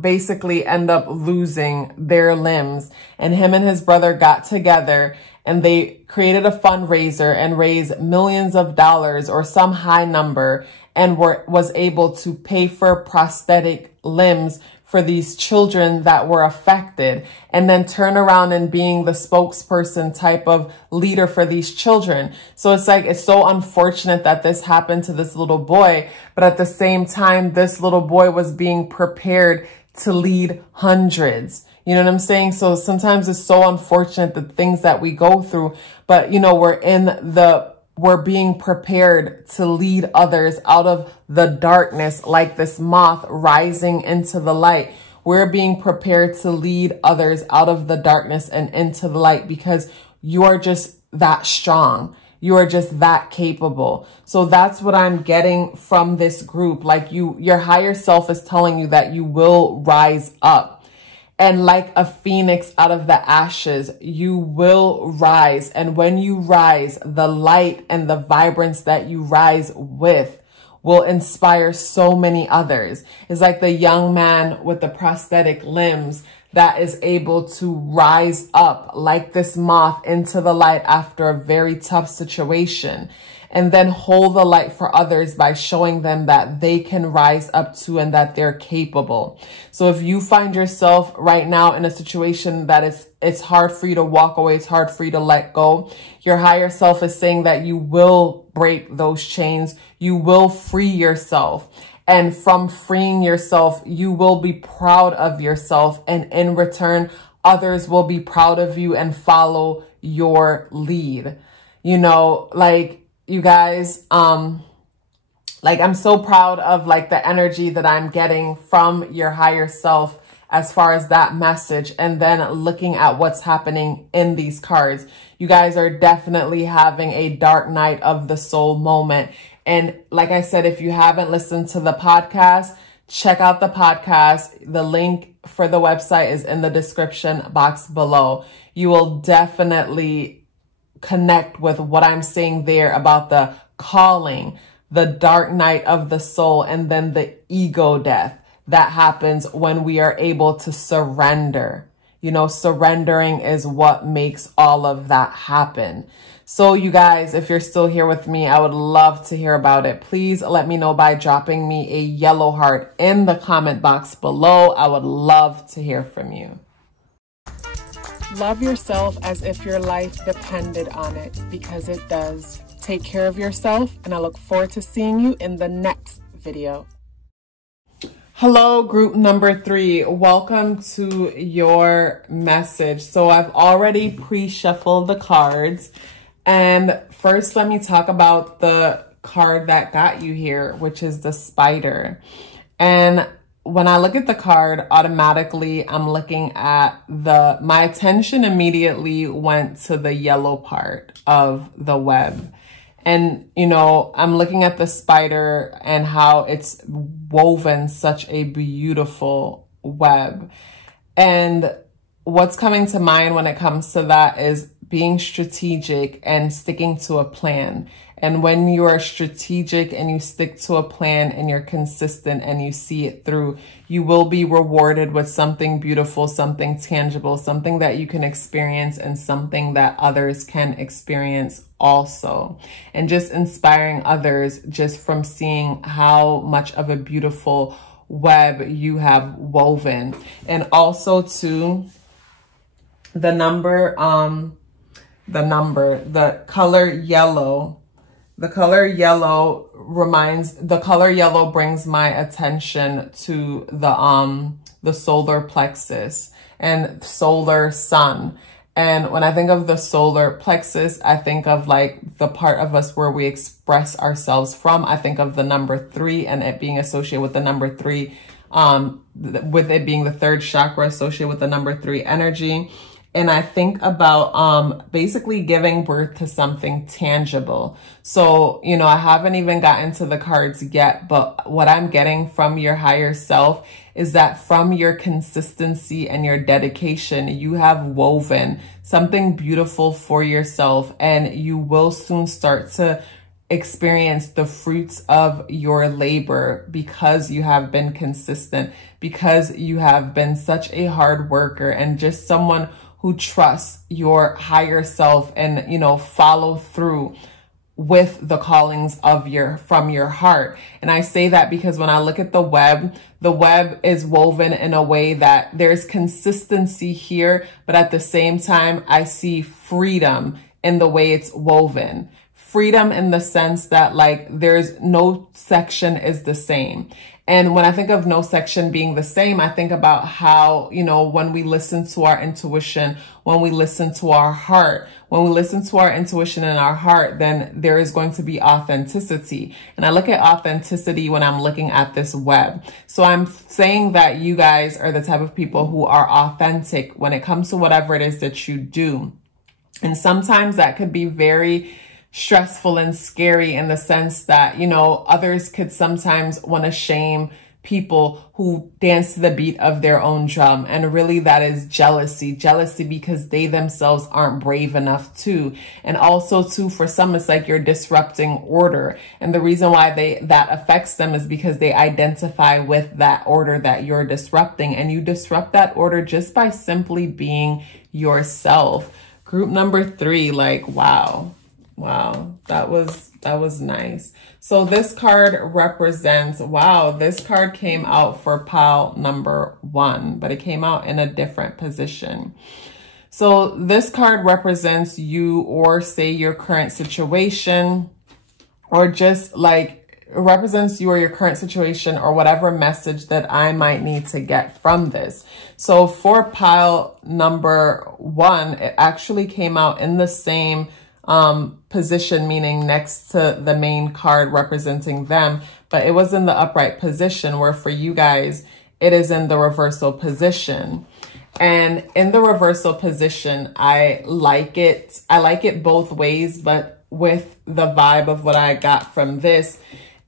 basically end up losing their limbs. And him and his brother got together and they created a fundraiser and raised millions of dollars or some high number, and was able to pay for prosthetic limbs for these children that were affected, and then turn around and being the spokesperson type of leader for these children. So it's like, it's so unfortunate that this happened to this little boy, but at the same time, this little boy was being prepared to lead hundreds. You know what I'm saying? So sometimes it's so unfortunate, the things that we go through, but you know, we're being prepared to lead others out of the darkness, like this moth rising into the light. We're being prepared to lead others out of the darkness and into the light, because you are just that strong. You are just that capable. So that's what I'm getting from this group. Like, your higher self is telling you that you will rise up. And like a phoenix out of the ashes, you will rise. And when you rise, the light and the vibrance that you rise with will inspire so many others. It's like the young man with the prosthetic limbs that is able to rise up like this moth into the light after a very tough situation, and then hold the light for others by showing them that they can rise up too and that they're capable. So if you find yourself right now in a situation that it's hard for you to walk away, it's hard for you to let go, your higher self is saying that you will break those chains, you will free yourself. And from freeing yourself, you will be proud of yourself. And in return, others will be proud of you and follow your lead. You know, like, you guys, like, I'm so proud of like the energy that I'm getting from your higher self as far as that message, and then looking at what's happening in these cards. You guys are definitely having a dark night of the soul moment. And like I said, if you haven't listened to the podcast, check out the podcast. The link for the website is in the description box below. You will definitely connect with what I'm saying there about the calling, the dark night of the soul, and then the ego death that happens when we are able to surrender. You know, surrendering is what makes all of that happen. So you guys, if you're still here with me, I would love to hear about it. Please let me know by dropping me a yellow heart in the comment box below. I would love to hear from you. Love yourself as if your life depended on it, because it does. Take care of yourself, and I look forward to seeing you in the next video. Hello, group number 3. Welcome to your message. So I've already pre-shuffled the cards. And first, let me talk about the card that got you here, which is the spider. And when I look at the card, automatically I'm looking at my attention immediately went to the yellow part of the web. And, you know, I'm looking at the spider and how it's woven such a beautiful web. And what's coming to mind when it comes to that is being strategic and sticking to a plan. And when you are strategic and you stick to a plan and you're consistent and you see it through, you will be rewarded with something beautiful, something tangible, something that you can experience, and something that others can experience also. And just inspiring others just from seeing how much of a beautiful web you have woven. And also too, the color yellow. The color yellow brings my attention to the solar plexus and solar sun. And when I think of the solar plexus, I think of like the part of us where we express ourselves from. I think of the number 3 and it being associated with the number 3, with it being the 3rd chakra associated with the number 3 energy. And I think about basically giving birth to something tangible. So, you know, I haven't even gotten to the cards yet, but what I'm getting from your higher self is that from your consistency and your dedication, you have woven something beautiful for yourself, and you will soon start to experience the fruits of your labor because you have been consistent, because you have been such a hard worker and just someone who trusts your higher self and, you know, follow through with the callings of from your heart. And I say that because when I look at the web is woven in a way that there's consistency here, but at the same time, I see freedom in the way it's woven. Freedom in the sense that like there's no section is the same. And when I think of no section being the same, I think about how, you know, when we listen to our intuition, when we listen to our heart, when we listen to our intuition and our heart, then there is going to be authenticity. And I look at authenticity when I'm looking at this web. So I'm saying that you guys are the type of people who are authentic when it comes to whatever it is that you do. And sometimes that could be very stressful and scary in the sense that, you know, others could sometimes want to shame people who dance to the beat of their own drum. And really that is jealousy because they themselves aren't brave enough to. And also too, for some, it's like you're disrupting order. And the reason why that affects them is because they identify with that order that you're disrupting. And you disrupt that order just by simply being yourself. Group number 3, like, wow. Wow, that was nice. So this card represents, wow, this card came out for pile number 1, but it came out in a different position. So this card represents you, or say your current situation, or just like represents you or your current situation, or whatever message that I might need to get from this. So for pile number 1, it actually came out in the same position, meaning next to the main card representing them, but it was in the upright position, where for you guys, it is in the reversal position. And in the reversal position, I like it. I like it both ways, but with the vibe of what I got from this,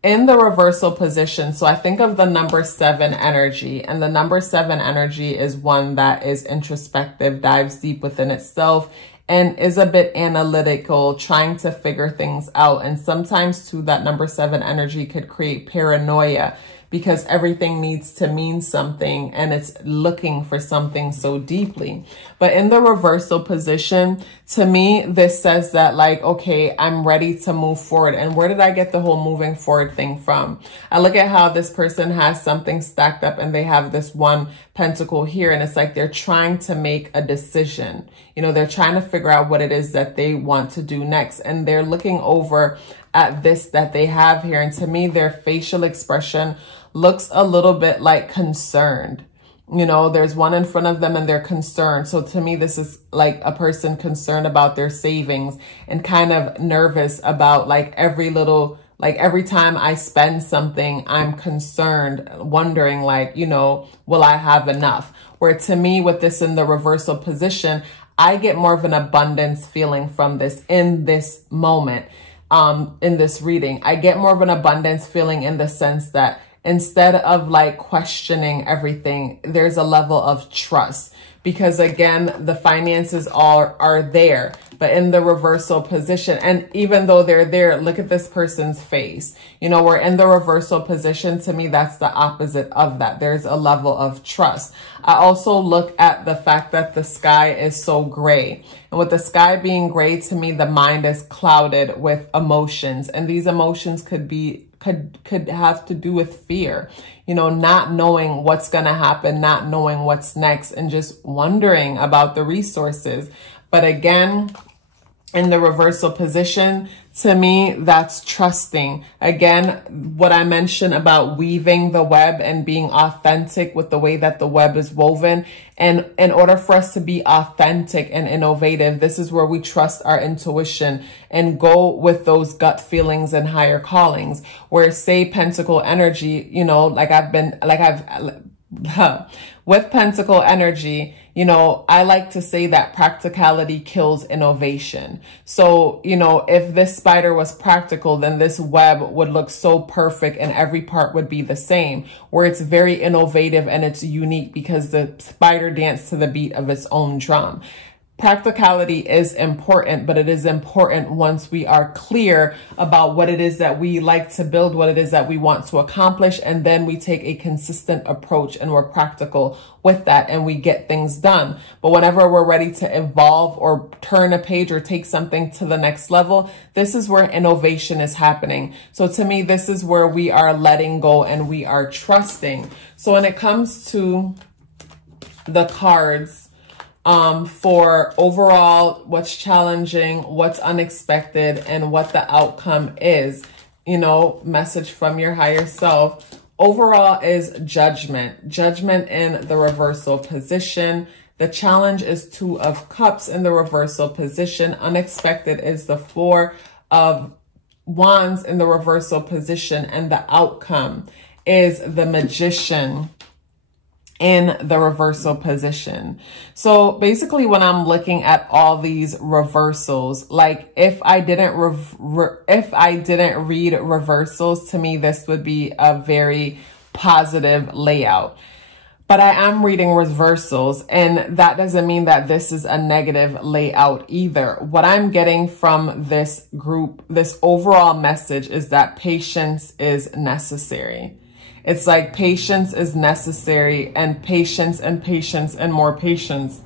in the reversal position, so I think of the number 7 energy, and the number 7 energy is one that is introspective, dives deep within itself, and is a bit analytical, trying to figure things out. And sometimes too, that number 7 energy could create paranoia because everything needs to mean something and it's looking for something so deeply. But in the reversal position, to me, this says that like, okay, I'm ready to move forward. And where did I get the whole moving forward thing from? I look at how this person has something stacked up and they have this 1 pentacle here. And it's like they're trying to make a decision. You know, they're trying to figure out what it is that they want to do next. And they're looking over at this that they have here. And to me, their facial expression looks a little bit like concerned. You know, there's 1 in front of them and they're concerned. So to me, this is like a person concerned about their savings and kind of nervous about like every time I spend something, I'm concerned, wondering like, you know, will I have enough? Where to me, with this in the reversal position, I get more of an abundance feeling from this in this moment, in this reading. I get more of an abundance feeling in the sense that instead of like questioning everything, there's a level of trust, because again, the finances are there, but in the reversal position. And even though they're there, look at this person's face. You know, we're in the reversal position. To me, that's the opposite of that. There's a level of trust. I also look at the fact that the sky is so gray. And with the sky being gray, to me, the mind is clouded with emotions. And these emotions could have to do with fear, you know, not knowing what's going to happen, not knowing what's next, and just wondering about the resources. But again, in the reversal position, to me, that's trusting. Again, what I mentioned about weaving the web and being authentic with the way that the web is woven. And in order for us to be authentic and innovative, this is where we trust our intuition and go with those gut feelings and higher callings. Where say Pentacle energy, you know, with Pentacle energy, you know, I like to say that practicality kills innovation. So, you know, if this spider was practical, then this web would look so perfect and every part would be the same, where it's very innovative and it's unique because the spider danced to the beat of its own drum. Practicality is important, but it is important once we are clear about what it is that we like to build, what it is that we want to accomplish, and then we take a consistent approach and we're practical with that and we get things done. But whenever we're ready to evolve or turn a page or take something to the next level, this is where innovation is happening. So to me, this is where we are letting go and we are trusting. So when it comes to the cards, for overall, what's challenging, what's unexpected, and what the outcome is, you know, message from your higher self. Overall is judgment. Judgment in the reversal position. The challenge is 2 of Cups in the reversal position. Unexpected is the 4 of Wands in the reversal position. And the outcome is the Magician in the reversal position. So basically when I'm looking at all these reversals, like if I didn't read reversals, to me, this would be a very positive layout. But I am reading reversals, and that doesn't mean that this is a negative layout either. What I'm getting from this group, this overall message, is that patience is necessary. It's like patience is necessary, and patience and patience and more patience.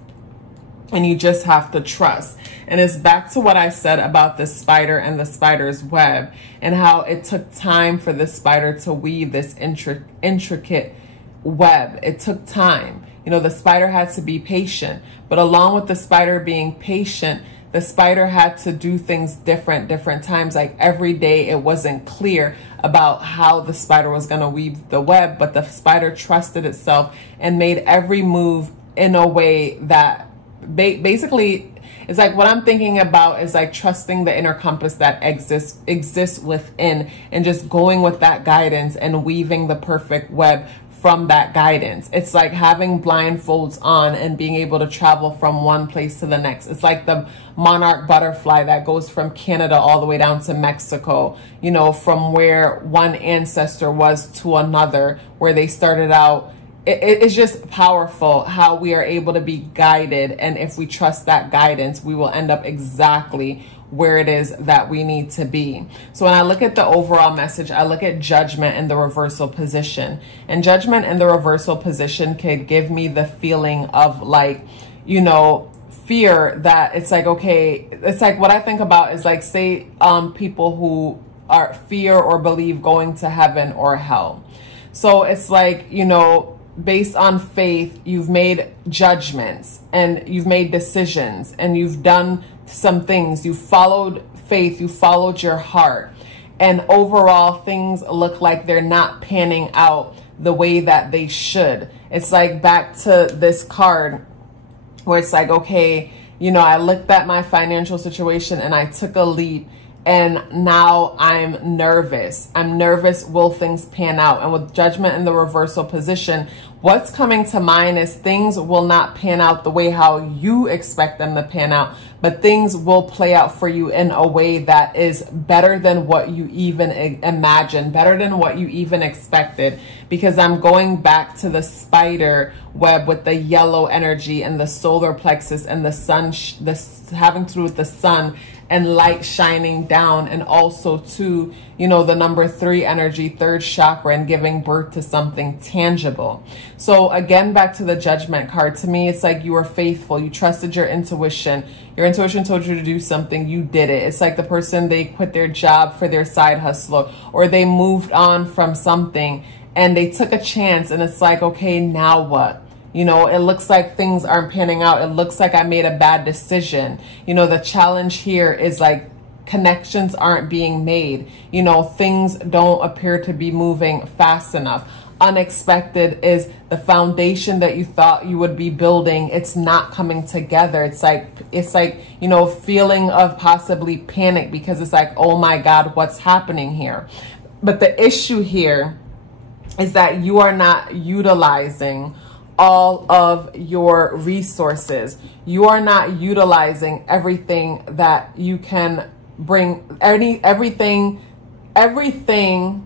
And you just have to trust. And it's back to what I said about the spider and the spider's web and how it took time for the spider to weave this intricate web. It took time. You know, the spider had to be patient, but along with the spider being patient, the spider had to do things different times. Like every day it wasn't clear about how the spider was going to weave the web, but the spider trusted itself and made every move in a way that basically it's like what I'm thinking about is like trusting the inner compass that exists within and just going with that guidance and weaving the perfect web from that guidance. It's like having blindfolds on and being able to travel from one place to the next. It's like the monarch butterfly that goes from Canada all the way down to Mexico, you know, from where one ancestor was to another, where they started out it's just powerful how we are able to be guided. And if we trust that guidance, we will end up exactly where it is that we need to be. So when I look at the overall message, I look at judgment in the reversal position. And judgment in the reversal position could give me the feeling of like, you know, fear that it's like, okay, it's like what I think about is like, say, people who are fear or believe going to heaven or hell. So it's like, you know, based on faith, you've made judgments and you've made decisions and you've done some things. You followed faith, you followed your heart, and overall things look like they're not panning out the way that they should. It's like back to this card where it's like, okay, you know, I looked at my financial situation and I took a leap, and now I'm nervous. I'm nervous, will things pan out? And with judgment in the reversal position, what's coming to mind is things will not pan out the way how you expect them to pan out, but things will play out for you in a way that is better than what you even imagined, better than what you even expected. Because I'm going back to the spider web with the yellow energy and the solar plexus and the sun, having to do with the sun and light shining down, and also to, you know, the number 3 energy, 3rd chakra, and giving birth to something tangible. So again, back to the judgment card, to me, it's like you were faithful. You trusted your intuition. Your intuition told you to do something. You did it. It's like the person, they quit their job for their side hustle, or they moved on from something and they took a chance, and it's like, okay, now what? You know, it looks like things aren't panning out. It looks like I made a bad decision. You know, the challenge here is like connections aren't being made. You know, things don't appear to be moving fast enough. Unexpected is the foundation that you thought you would be building. It's not coming together. It's like, you know, feeling of possibly panic because it's like, oh my God, what's happening here? But the issue here is that you are not utilizing all of your resources. You are not utilizing everything that you can bring, everything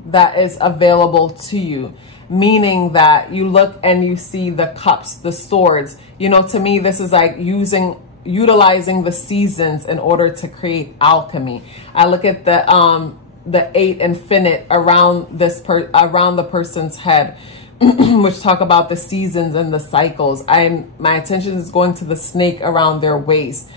that is available to you. Meaning that you look and you see the cups, the swords. You know, to me, this is like utilizing the seasons in order to create alchemy. I look at the 8 infinite around around the person's head, which talk about the seasons and the cycles. My attention is going to the snake around their waist,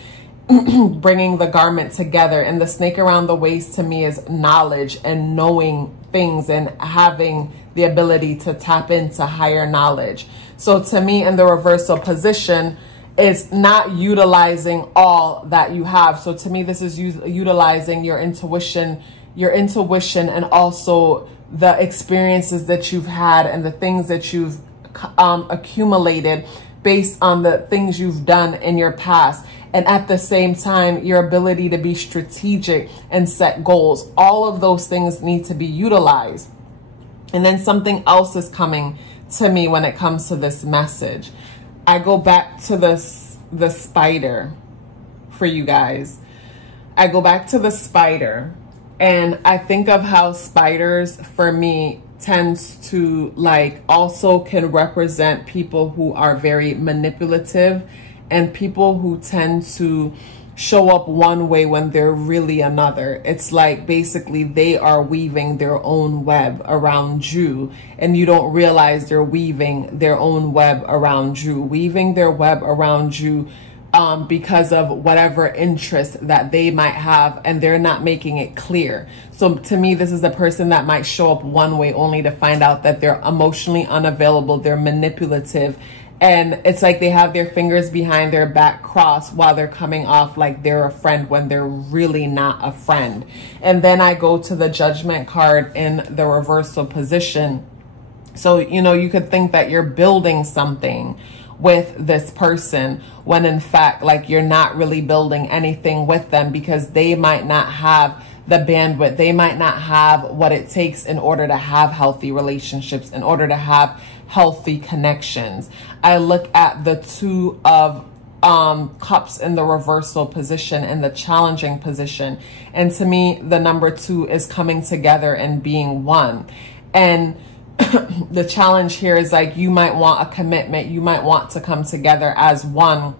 bringing the garment together. And the snake around the waist to me is knowledge and knowing things and having the ability to tap into higher knowledge. So to me, in the reversal position, it's not utilizing all that you have. So to me, this is utilizing your intuition, and also the experiences that you've had and the things that you've accumulated based on the things you've done in your past. And at the same time, your ability to be strategic and set goals. All of those things need to be utilized. And then something else is coming to me when it comes to this message. I go back to the spider for you guys. I go back to the spider. And I think of how spiders, for me, tends to like also can represent people who are very manipulative and people who tend to show up one way when they're really another. It's like basically they are weaving their own web around you, and you don't realize they're weaving their own web around you, weaving their web around you because of whatever interest that they might have, and they're not making it clear. So to me, this is a person that might show up one way only to find out that they're emotionally unavailable, they're manipulative, and it's like they have their fingers behind their back crossed while they're coming off like they're a friend when they're really not a friend. And then I go to the judgment card in the reversal position. So, you know, you could think that you're building something with this person when in fact, like, you're not really building anything with them because they might not have the bandwidth. They might not have what it takes in order to have healthy relationships, in order to have healthy connections. I look at the 2 of cups in the reversal position and the challenging position. And to me, the number 2 is coming together and being one. And the challenge here is like, you might want a commitment. You might want to come together as one.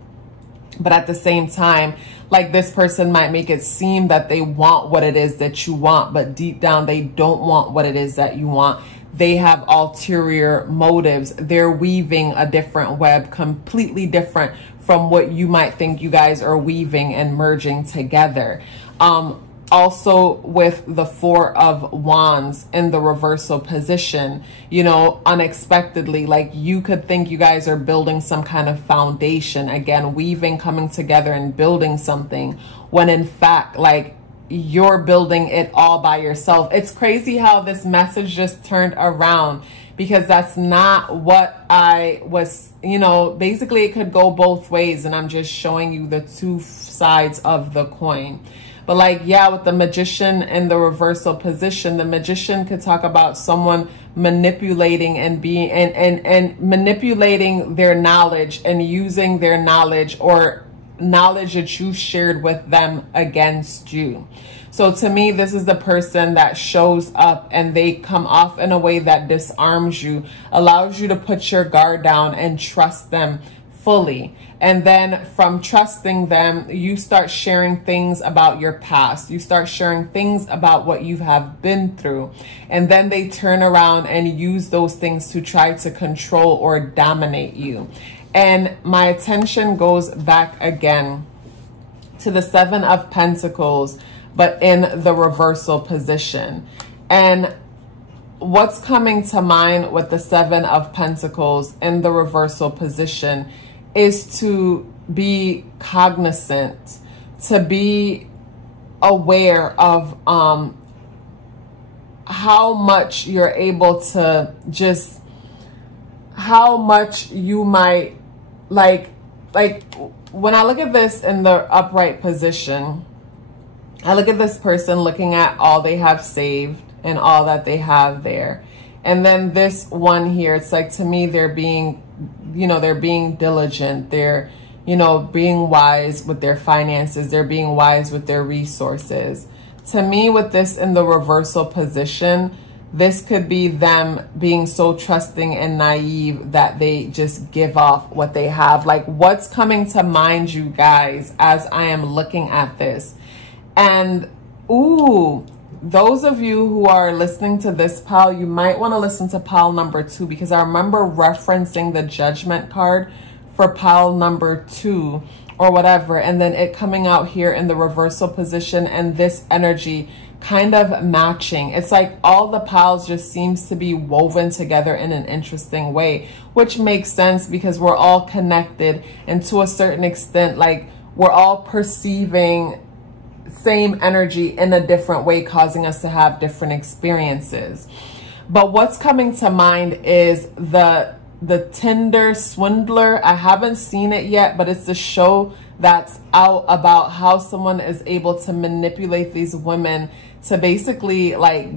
But at the same time, like, this person might make it seem that they want what it is that you want, but deep down, they don't want what it is that you want. They have ulterior motives. They're weaving a different web, completely different from what you might think you guys are weaving and merging together. Also with the Four of Wands in the reversal position, you know, unexpectedly, like, you could think you guys are building some kind of foundation, again, weaving, coming together and building something, when in fact, like, you're building it all by yourself. It's crazy how this message just turned around, because that's not what I was, you know, basically it could go both ways, and I'm just showing you the two sides of the coin. But like, yeah, with the Magician in the reversal position, the Magician could talk about someone manipulating and being and manipulating their knowledge and using their knowledge or knowledge that you shared with them against you. So to me, this is the person that shows up and they come off in a way that disarms you, allows you to put your guard down and trust them fully. And then from trusting them, you start sharing things about your past. You start sharing things about what you have been through. And then they turn around and use those things to try to control or dominate you. And my attention goes back again to the Seven of Pentacles, but in the reversal position. And what's coming to mind with the Seven of Pentacles in the reversal position is to be cognizant, to be aware of how much you're able to just, how much you might, like when I look at this in the upright position, I look at this person looking at all they have saved and all that they have there. And then this one here, it's like, to me, they're being, you know, they're being diligent. They're, you know, being wise with their finances. They're being wise with their resources. To me, with this in the reversal position, this could be them being so trusting and naive that they just give off what they have. Like, what's coming to mind, you guys, as I am looking at this? And, ooh, those of you who are listening to this pile, you might want to listen to pile number 2, because I remember referencing the Judgment card for pile number 2 or whatever, and then it coming out here in the reversal position and this energy kind of matching. It's like all the piles just seems to be woven together in an interesting way, which makes sense because we're all connected, and to a certain extent, like, we're all perceiving same energy in a different way, causing us to have different experiences. But what's coming to mind is the Tinder Swindler. I haven't seen it yet, but it's the show that's out about how someone is able to manipulate these women to basically, like,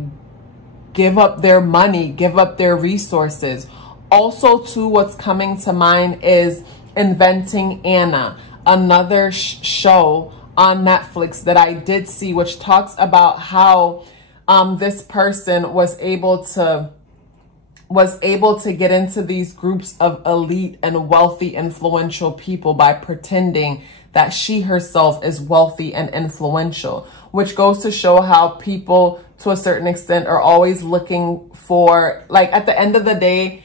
give up their money, give up their resources. Also, too, what's coming to mind is Inventing Anna, another show on Netflix that I did see, which talks about how this person was able to get into these groups of elite and wealthy, influential people by pretending that she herself is wealthy and influential, which goes to show how people, to a certain extent, are always looking for, like, at the end of the day,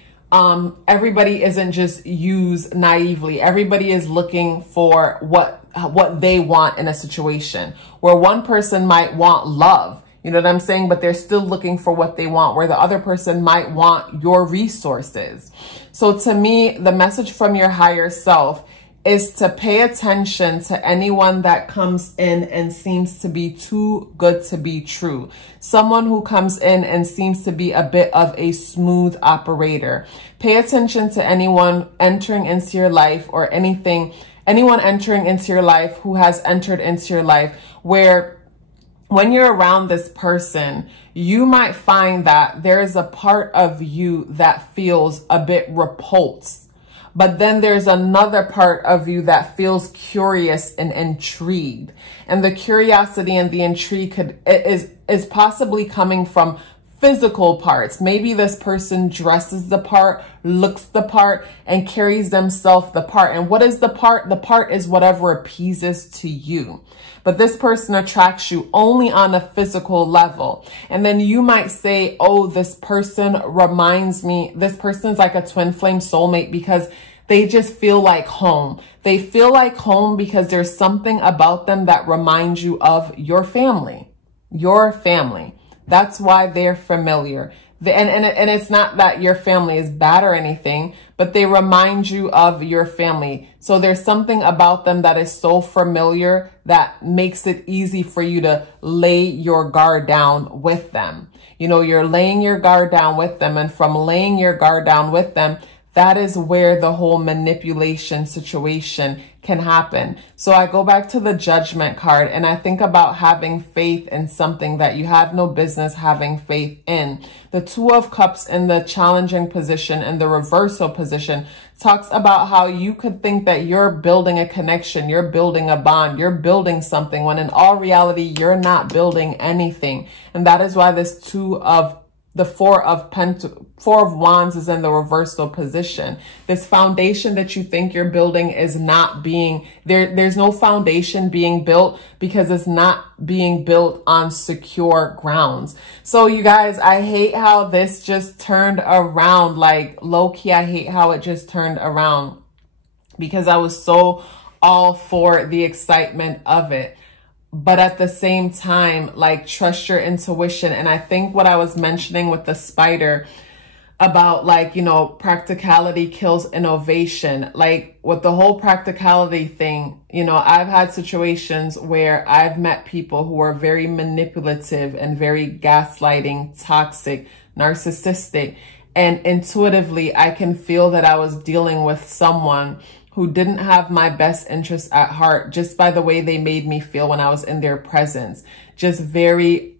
everybody isn't just used naively. Everybody is looking for what they want in a situation, where one person might want love, you know what I'm saying? But they're still looking for what they want, where the other person might want your resources. So to me, the message from your higher self is to pay attention to anyone that comes in and seems to be too good to be true. Someone who comes in and seems to be a bit of a smooth operator. Pay attention to anyone entering into your life, or anyone entering into your life who has entered into your life, where when you're around this person, you might find that there is a part of you that feels a bit repulsed. But then there's another part of you that feels curious and intrigued. And the curiosity and the intrigue is possibly coming from physical parts. Maybe this person dresses the part, looks the part, and carries themselves the part. And what is the part? The part is whatever appeases to you. But this person attracts you only on a physical level. And then you might say, oh, this person reminds me, this person's like a twin flame soulmate because they just feel like home. They feel like home because there's something about them that reminds you of your family. Your family. That's why they're familiar. And it's not that your family is bad or anything, but they remind you of your family. So there's something about them that is so familiar that makes it easy for you to lay your guard down with them. You know, you're laying your guard down with them, and from laying your guard down with them, that is where the whole manipulation situation can happen. So I go back to the Judgment card and I think about having faith in something that you have no business having faith in. The Two of Cups in the challenging position and the reversal position talks about how you could think that you're building a connection, you're building a bond, you're building something, when in all reality, you're not building anything. And that is why this the Four of Wands is in the reversal position. This foundation that you think you're building is not being, there's no foundation being built because it's not being built on secure grounds. So you guys, I hate how this just turned around. Like low-key, I hate how it just turned around because I was so all for the excitement of it. But at the same time, like, trust your intuition. And I think what I was mentioning with the spider about, like, you know, practicality kills innovation. Like with the whole practicality thing, you know, I've had situations where I've met people who are very manipulative and very gaslighting, toxic, narcissistic. And intuitively, I can feel that I was dealing with someone who didn't have my best interests at heart just by the way they made me feel when I was in their presence. Just very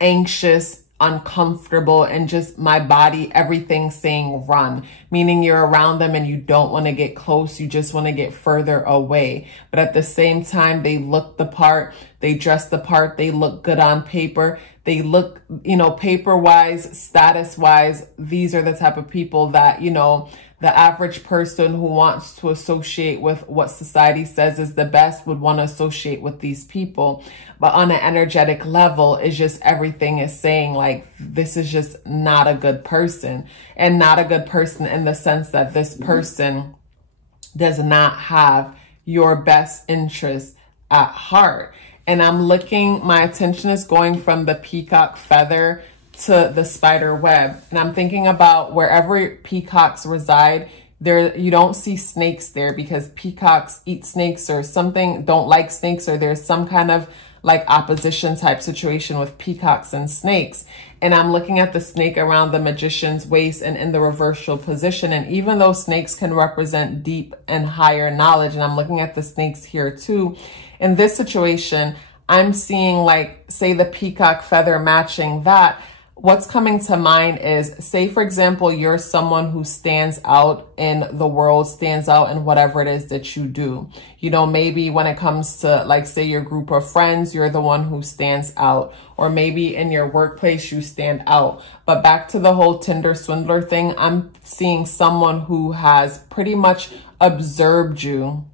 anxious, uncomfortable, and just my body, everything saying run, meaning you're around them and you don't want to get close. You just want to get further away. But at the same time, they look the part, they dress the part, they look good on paper. They look, you know, paper wise, status wise, these are the type of people that, you know, the average person who wants to associate with what society says is the best would want to associate with these people. But on an energetic level, it's just everything is saying like, this is just not a good person. And not a good person in the sense that this person does not have your best interest at heart. And I'm looking, my attention is going from the peacock feather to the spider web. And I'm thinking about wherever peacocks reside, there you don't see snakes there because peacocks eat snakes or something, don't like snakes, or there's some kind of like opposition type situation with peacocks and snakes. And I'm looking at the snake around the magician's waist and in the reversal position. And even though snakes can represent deep and higher knowledge, and I'm looking at the snakes here too, in this situation, I'm seeing like, say the peacock feather matching that. What's coming to mind is, say, for example, you're someone who stands out in the world, stands out in whatever it is that you do. You know, maybe when it comes to, like, say, your group of friends, you're the one who stands out. Or maybe in your workplace, you stand out. But back to the whole Tinder swindler thing, I'm seeing someone who has pretty much observed you.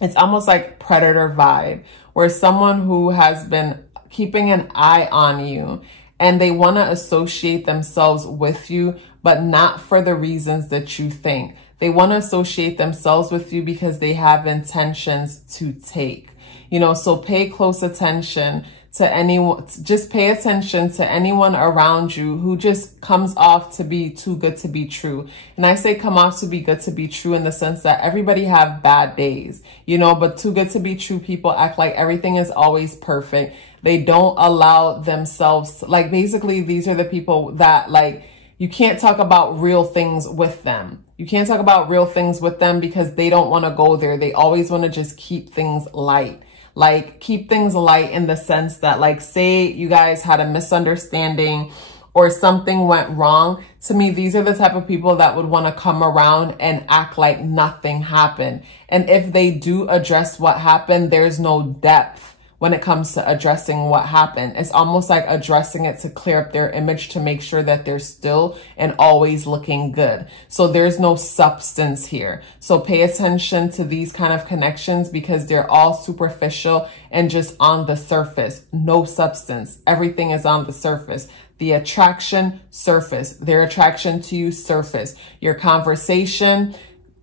It's almost like predator vibe, where someone who has been keeping an eye on you, and they want to associate themselves with you, but not for the reasons that you think. They want to associate themselves with you because they have intentions to take. You know, so pay close attention to anyone. Just pay attention to anyone around you who just comes off to be too good to be true. And I say come off to be good to be true in the sense that everybody have bad days, you know, but too good to be true people act like everything is always perfect. They don't allow themselves, like, basically these are the people that, like, you can't talk about real things with them. You can't talk about real things with them because they don't want to go there. They always want to just keep things light. Like, keep things light in the sense that, like, say you guys had a misunderstanding or something went wrong. To me, these are the type of people that would want to come around and act like nothing happened. And if they do address what happened, there's no depth when it comes to addressing what happened. It's almost like addressing it to clear up their image, to make sure that they're still and always looking good. So there's no substance here. So pay attention to these kind of connections, because they're all superficial and just on the surface. No substance. Everything is on the surface. The attraction, surface. Their attraction to you, surface. Your conversation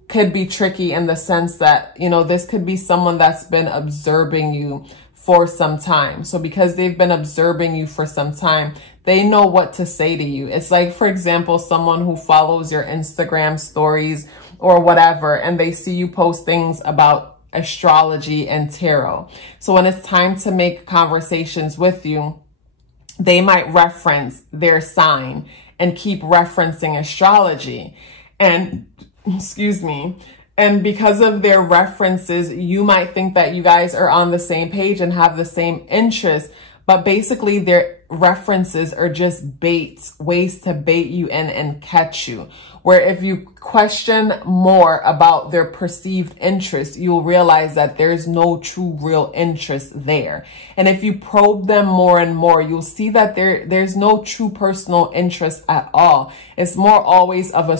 could be tricky in the sense that, you know, this could be someone that's been observing you for some time. So because they've been observing you for some time, they know what to say to you. It's like, for example, someone who follows your Instagram stories or whatever, and they see you post things about astrology and tarot. So when it's time to make conversations with you, they might reference their sign and keep referencing astrology. And, excuse me, and because of their references, you might think that you guys are on the same page and have the same interests, but basically their references are just baits, ways to bait you in and catch you. Where if you question more about their perceived interests, you'll realize that there's no true real interest there. And if you probe them more and more, you'll see that there's no true personal interest at all. It's more always of a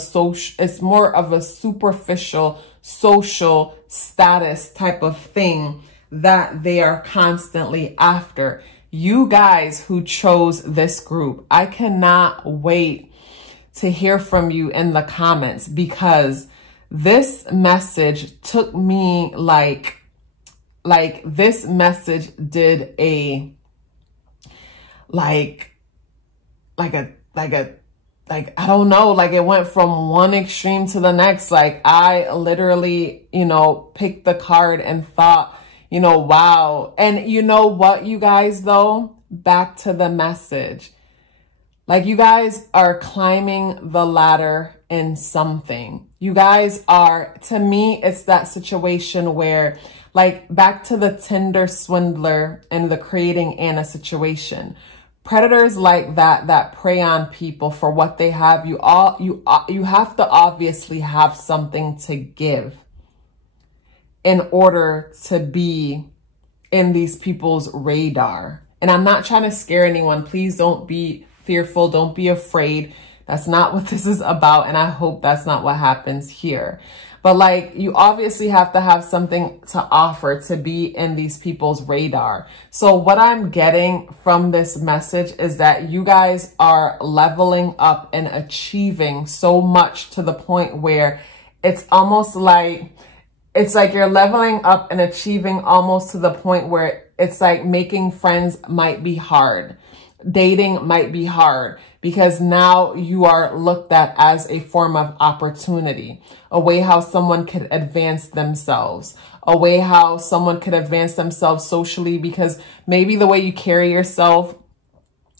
it's more of a superficial social status type of thing that they are constantly after. You guys who chose this group, I cannot wait to hear from you in the comments, because this message took me like this message did a I don't know, like it went from one extreme to the next. Like I literally, you know, picked the card and thought, you know, wow. And you know what, you guys, though, back to the message. Like you guys are climbing the ladder in something. You guys are, to me, it's that situation where, like back to the Tinder swindler and the creating Anna situation. Predators like that prey on people for what they have. You have to obviously have something to give in order to be in these people's radar. And I'm not trying to scare anyone. Please don't be fearful. Don't be afraid. That's not what this is about. And I hope that's not what happens here. But like, you obviously have to have something to offer to be in these people's radar. So what I'm getting from this message is that you guys are leveling up and achieving so much to the point where it's almost like, you're leveling up and achieving almost to the point where it's like making friends might be hard. Dating might be hard, because now you are looked at as a form of opportunity, a way how someone could advance themselves, a way how someone could advance themselves socially, because maybe the way you carry yourself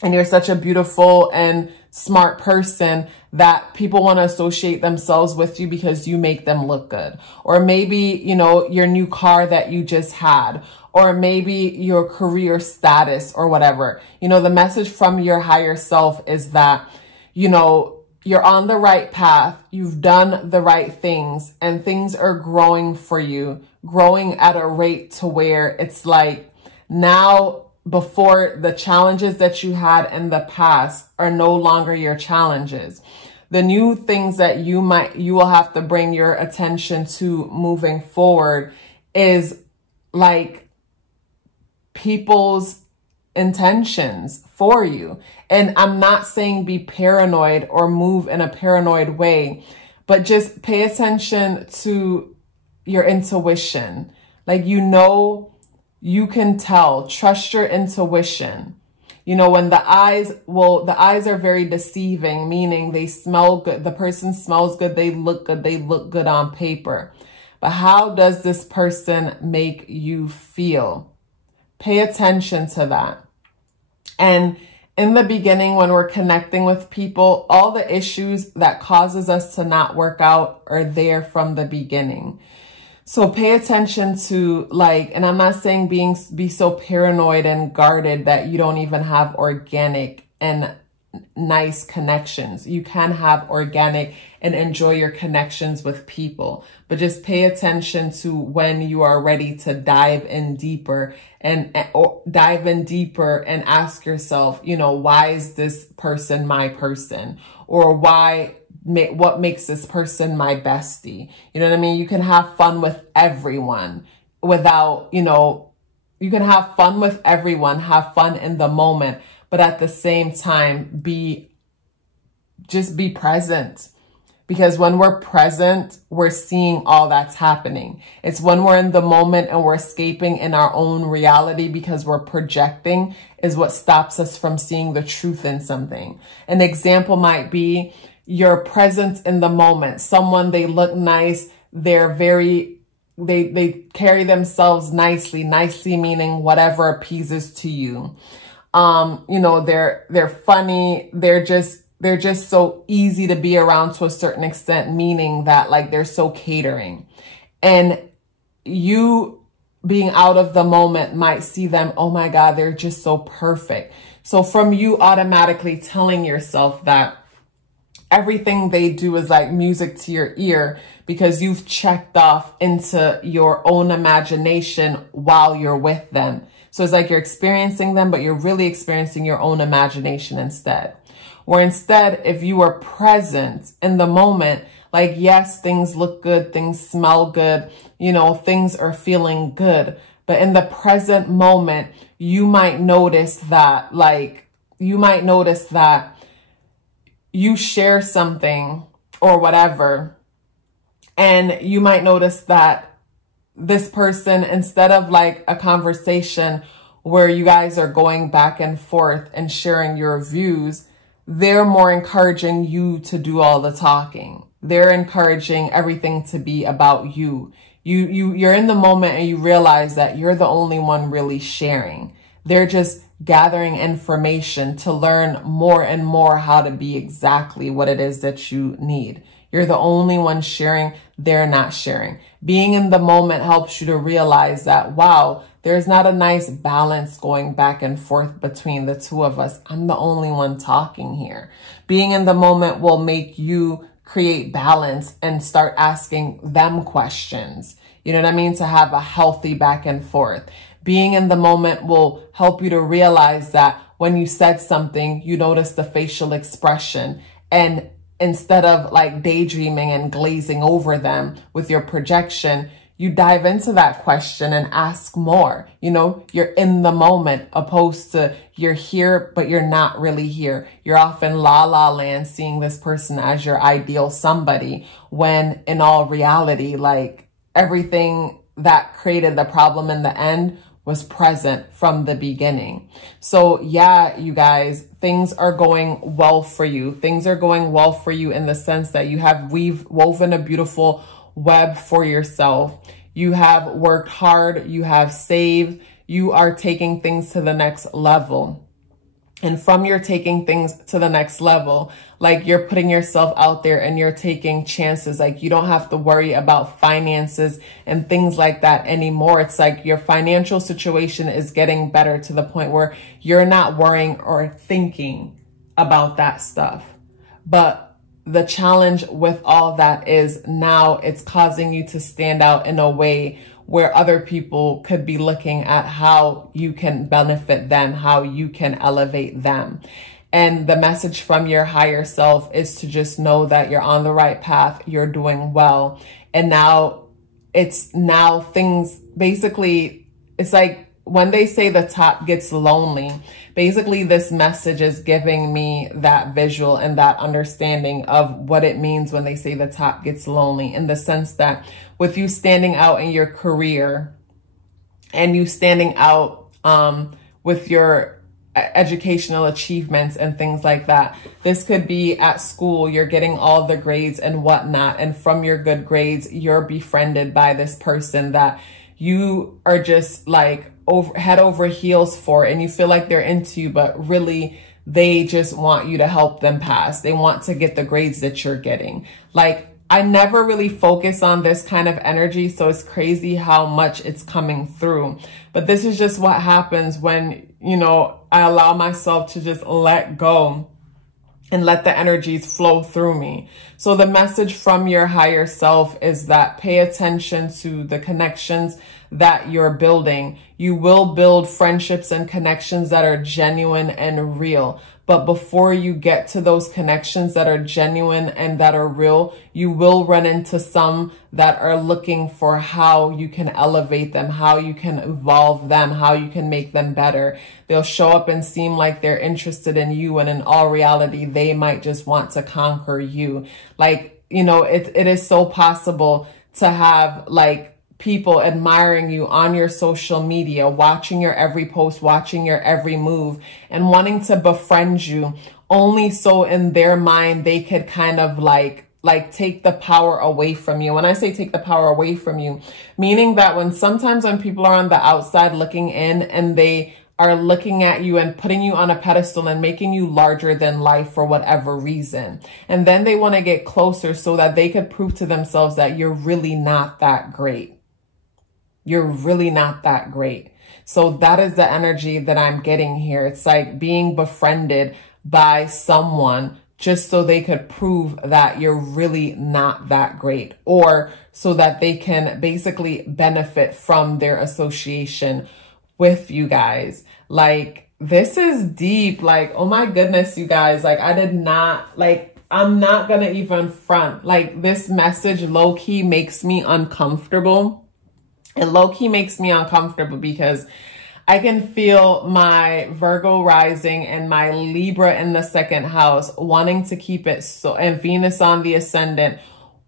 and you're such a beautiful and smart person that people want to associate themselves with you because you make them look good. Or maybe, you know, your new car that you just had, or maybe your career status or whatever. You know, the message from your higher self is that, you know, you're on the right path. You've done the right things and things are growing for you, growing at a rate to where it's like now, before the challenges that you had in the past are no longer your challenges. The new things that you will have to bring your attention to moving forward is like people's intentions for you. And I'm not saying be paranoid or move in a paranoid way, but just pay attention to your intuition. Like, you know, you can tell, trust your intuition. You know, when the eyes are very deceiving, meaning they smell good. The person smells good. They look good on paper. But how does this person make you feel? Pay attention to that. And in the beginning, when we're connecting with people, all the issues that causes us to not work out are there from the beginning. So pay attention to, like, and I'm not saying be so paranoid and guarded that you don't even have organic and nice connections. You can have organic and enjoy your connections with people, but just pay attention to when you are ready to dive in deeper and ask yourself, you know, why is this person my person? Or what makes this person my bestie? You know what I mean? You can have fun with everyone without, you know, you can have fun with everyone, have fun in the moment, but at the same time, just be present. Because when we're present, we're seeing all that's happening. It's when we're in the moment and we're escaping in our own reality because we're projecting is what stops us from seeing the truth in something. An example might be your presence in the moment. Someone, they look nice. They're they carry themselves nicely meaning whatever appeases to you. You know, they're funny. They're just so easy to be around to a certain extent, meaning that like they're so catering. And you being out of the moment might see them, oh my God, they're just so perfect. So from you automatically telling yourself that everything they do is like music to your ear because you've checked off into your own imagination while you're with them. So it's like you're experiencing them, but you're really experiencing your own imagination instead. Or instead, if you are present in the moment, like, yes, things look good, things smell good, you know, things are feeling good. But in the present moment, you might notice that, you share something or whatever, and you might notice that this person, instead of like a conversation where you guys are going back and forth and sharing your views, they're more encouraging you to do all the talking. They're encouraging everything to be about you. You're in the moment and you realize that you're the only one really sharing. They're just gathering information to learn more and more how to be exactly what it is that you need. You're the only one sharing. They're not sharing. Being in the moment helps you to realize that, wow, there's not a nice balance going back and forth between the two of us. I'm the only one talking here. Being in the moment will make you create balance and start asking them questions. You know what I mean? To have a healthy back and forth. Being in the moment will help you to realize that when you said something, you notice the facial expression, and instead of like daydreaming and glazing over them with your projection, you dive into that question and ask more. You know, you're in the moment opposed to you're here, but you're not really here. You're off in la la land seeing this person as your ideal somebody, when in all reality, like everything that created the problem in the end was present from the beginning. So yeah, you guys, things are going well for you. Things are going well for you in the sense that we've woven a beautiful web for yourself. You have worked hard, you have saved, you are taking things to the next level. And from your taking things to the next level, like you're putting yourself out there and you're taking chances. Like you don't have to worry about finances and things like that anymore. It's like your financial situation is getting better to the point where you're not worrying or thinking about that stuff. But the challenge with all that is now it's causing you to stand out in a way where other people could be looking at how you can benefit them, how you can elevate them. And the message from your higher self is to just know that you're on the right path, you're doing well. And now things, basically, it's like when they say the top gets lonely, basically this message is giving me that visual and that understanding of what it means when they say the top gets lonely, in the sense that with you standing out in your career and you standing out with your educational achievements and things like that. This could be at school, you're getting all the grades and whatnot. And from your good grades, you're befriended by this person that you are just like head over heels for, and you feel like they're into you, but really they just want you to help them pass. They want to get the grades that you're getting. Like, I never really focus on this kind of energy, so it's crazy how much it's coming through. But this is just what happens when, you know, I allow myself to just let go and let the energies flow through me. So the message from your higher self is that pay attention to the connections that you're building. You will build friendships and connections that are genuine and real. But before you get to those connections that are genuine and that are real, you will run into some that are looking for how you can elevate them, how you can evolve them, how you can make them better. They'll show up and seem like they're interested in you, and in all reality, they might just want to conquer you. Like, you know, it is so possible to have like people admiring you on your social media, watching your every post, watching your every move, and wanting to befriend you, only so in their mind they could kind of like take the power away from you. When I say take the power away from you, meaning that sometimes when people are on the outside looking in and they are looking at you and putting you on a pedestal and making you larger than life for whatever reason. And then they want to get closer so that they could prove to themselves that you're really not that great. You're really not that great. So that is the energy that I'm getting here. It's like being befriended by someone just so they could prove that you're really not that great, or so that they can basically benefit from their association with you guys. Like, this is deep. Like, oh my goodness, you guys, like I did not, like, I'm not gonna even front. Like, this message low-key makes me uncomfortable. It low-key makes me uncomfortable because I can feel my Virgo rising and my Libra in the second house wanting to keep it so, and Venus on the ascendant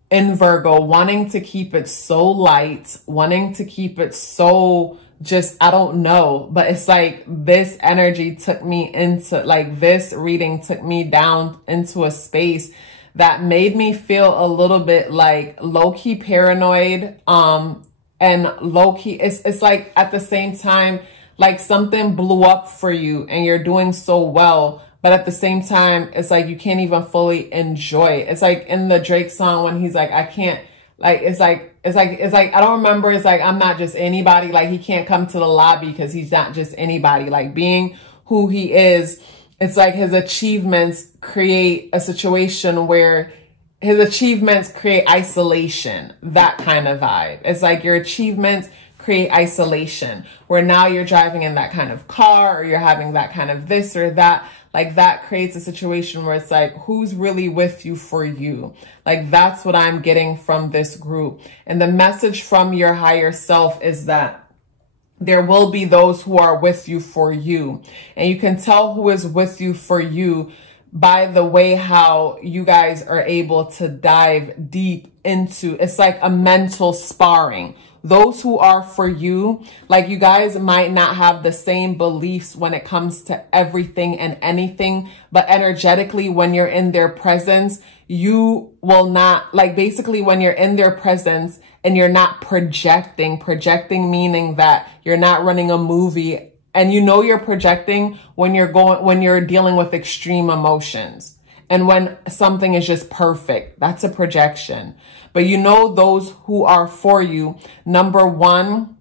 in Virgo, wanting to keep it so light, wanting to keep it so just, I don't know, but it's like this energy took me into, like, this reading took me down into a space that made me feel a little bit like low-key paranoid, and low-key, it's like at the same time, like something blew up for you and you're doing so well, but at the same time, it's like you can't even fully enjoy it. It's like in the Drake song when he's like, I can't, like, it's like, I don't remember, it's like, I'm not just anybody, like he can't come to the lobby because he's not just anybody, like being who he is. It's like his achievements create a situation where his achievements create isolation, that kind of vibe. It's like your achievements create isolation, where now you're driving in that kind of car, or you're having that kind of this or that. Like, that creates a situation where it's like, who's really with you for you? Like, that's what I'm getting from this group. And the message from your higher self is that there will be those who are with you for you. And you can tell who is with you for you by the way how you guys are able to dive deep into, it's like a mental sparring. Those who are for you, like, you guys might not have the same beliefs when it comes to everything and anything, but energetically, when you're in their presence, you will not, like, basically when you're in their presence and you're not projecting meaning that you're not running a movie. And you know you're projecting when you're dealing with extreme emotions. And when something is just perfect, that's a projection. But you know those who are for you, number one,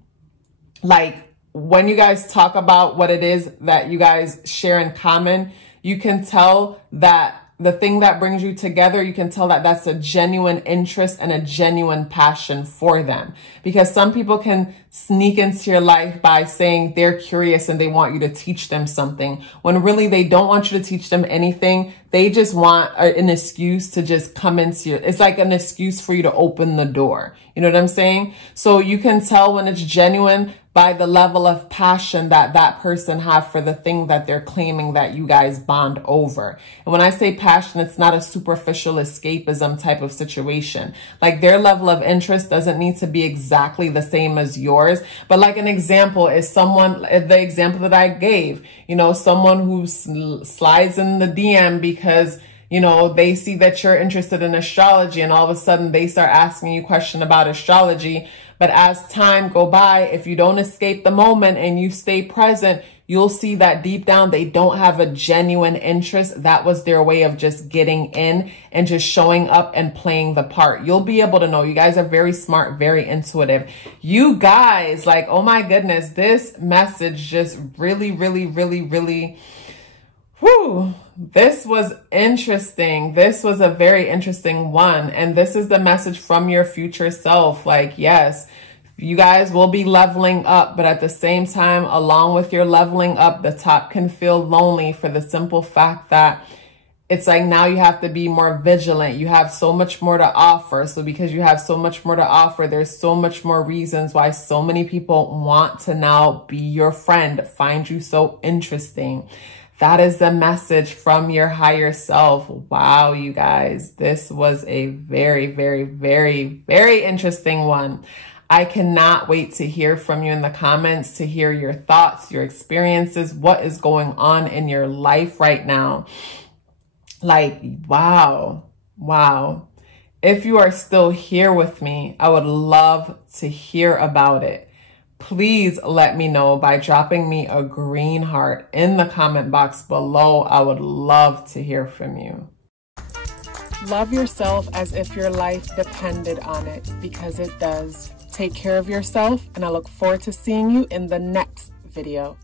like when you guys talk about what it is that you guys share in common, you can tell that the thing that brings you together, you can tell that that's a genuine interest and a genuine passion for them. Because some people can sneak into your life by saying they're curious and they want you to teach them something, when really they don't want you to teach them anything. They just want an excuse to just come into your, it's like an excuse for you to open the door. You know what I'm saying? So you can tell when it's genuine by the level of passion that that person have for the thing that they're claiming that you guys bond over. And when I say passion, it's not a superficial escapism type of situation. Like, their level of interest doesn't need to be exactly the same as yours. But like, an example is someone, the example that I gave, you know, someone who slides in the DM because, you know, they see that you're interested in astrology, and all of a sudden they start asking you questions about astrology. But as time go by, if you don't escape the moment and you stay present, you'll see that deep down they don't have a genuine interest. That was their way of just getting in and just showing up and playing the part. You'll be able to know. You guys are very smart, very intuitive. You guys, like, oh my goodness, this message just really, really, really, really, Whew, this was interesting. This was a very interesting one. And this is the message from your future self. Like, yes, you guys will be leveling up, but at the same time, along with your leveling up, the top can feel lonely for the simple fact that it's like now you have to be more vigilant. You have so much more to offer. So because you have so much more to offer, there's so much more reasons why so many people want to now be your friend, find you so interesting. That is the message from your higher self. Wow, you guys, this was a very, very, very, very interesting one. I cannot wait to hear from you in the comments, to hear your thoughts, your experiences, what is going on in your life right now. Like, wow, wow. If you are still here with me, I would love to hear about it. Please let me know by dropping me a green heart in the comment box below. I would love to hear from you. Love yourself as if your life depended on it, because it does. Take care of yourself, and I look forward to seeing you in the next video.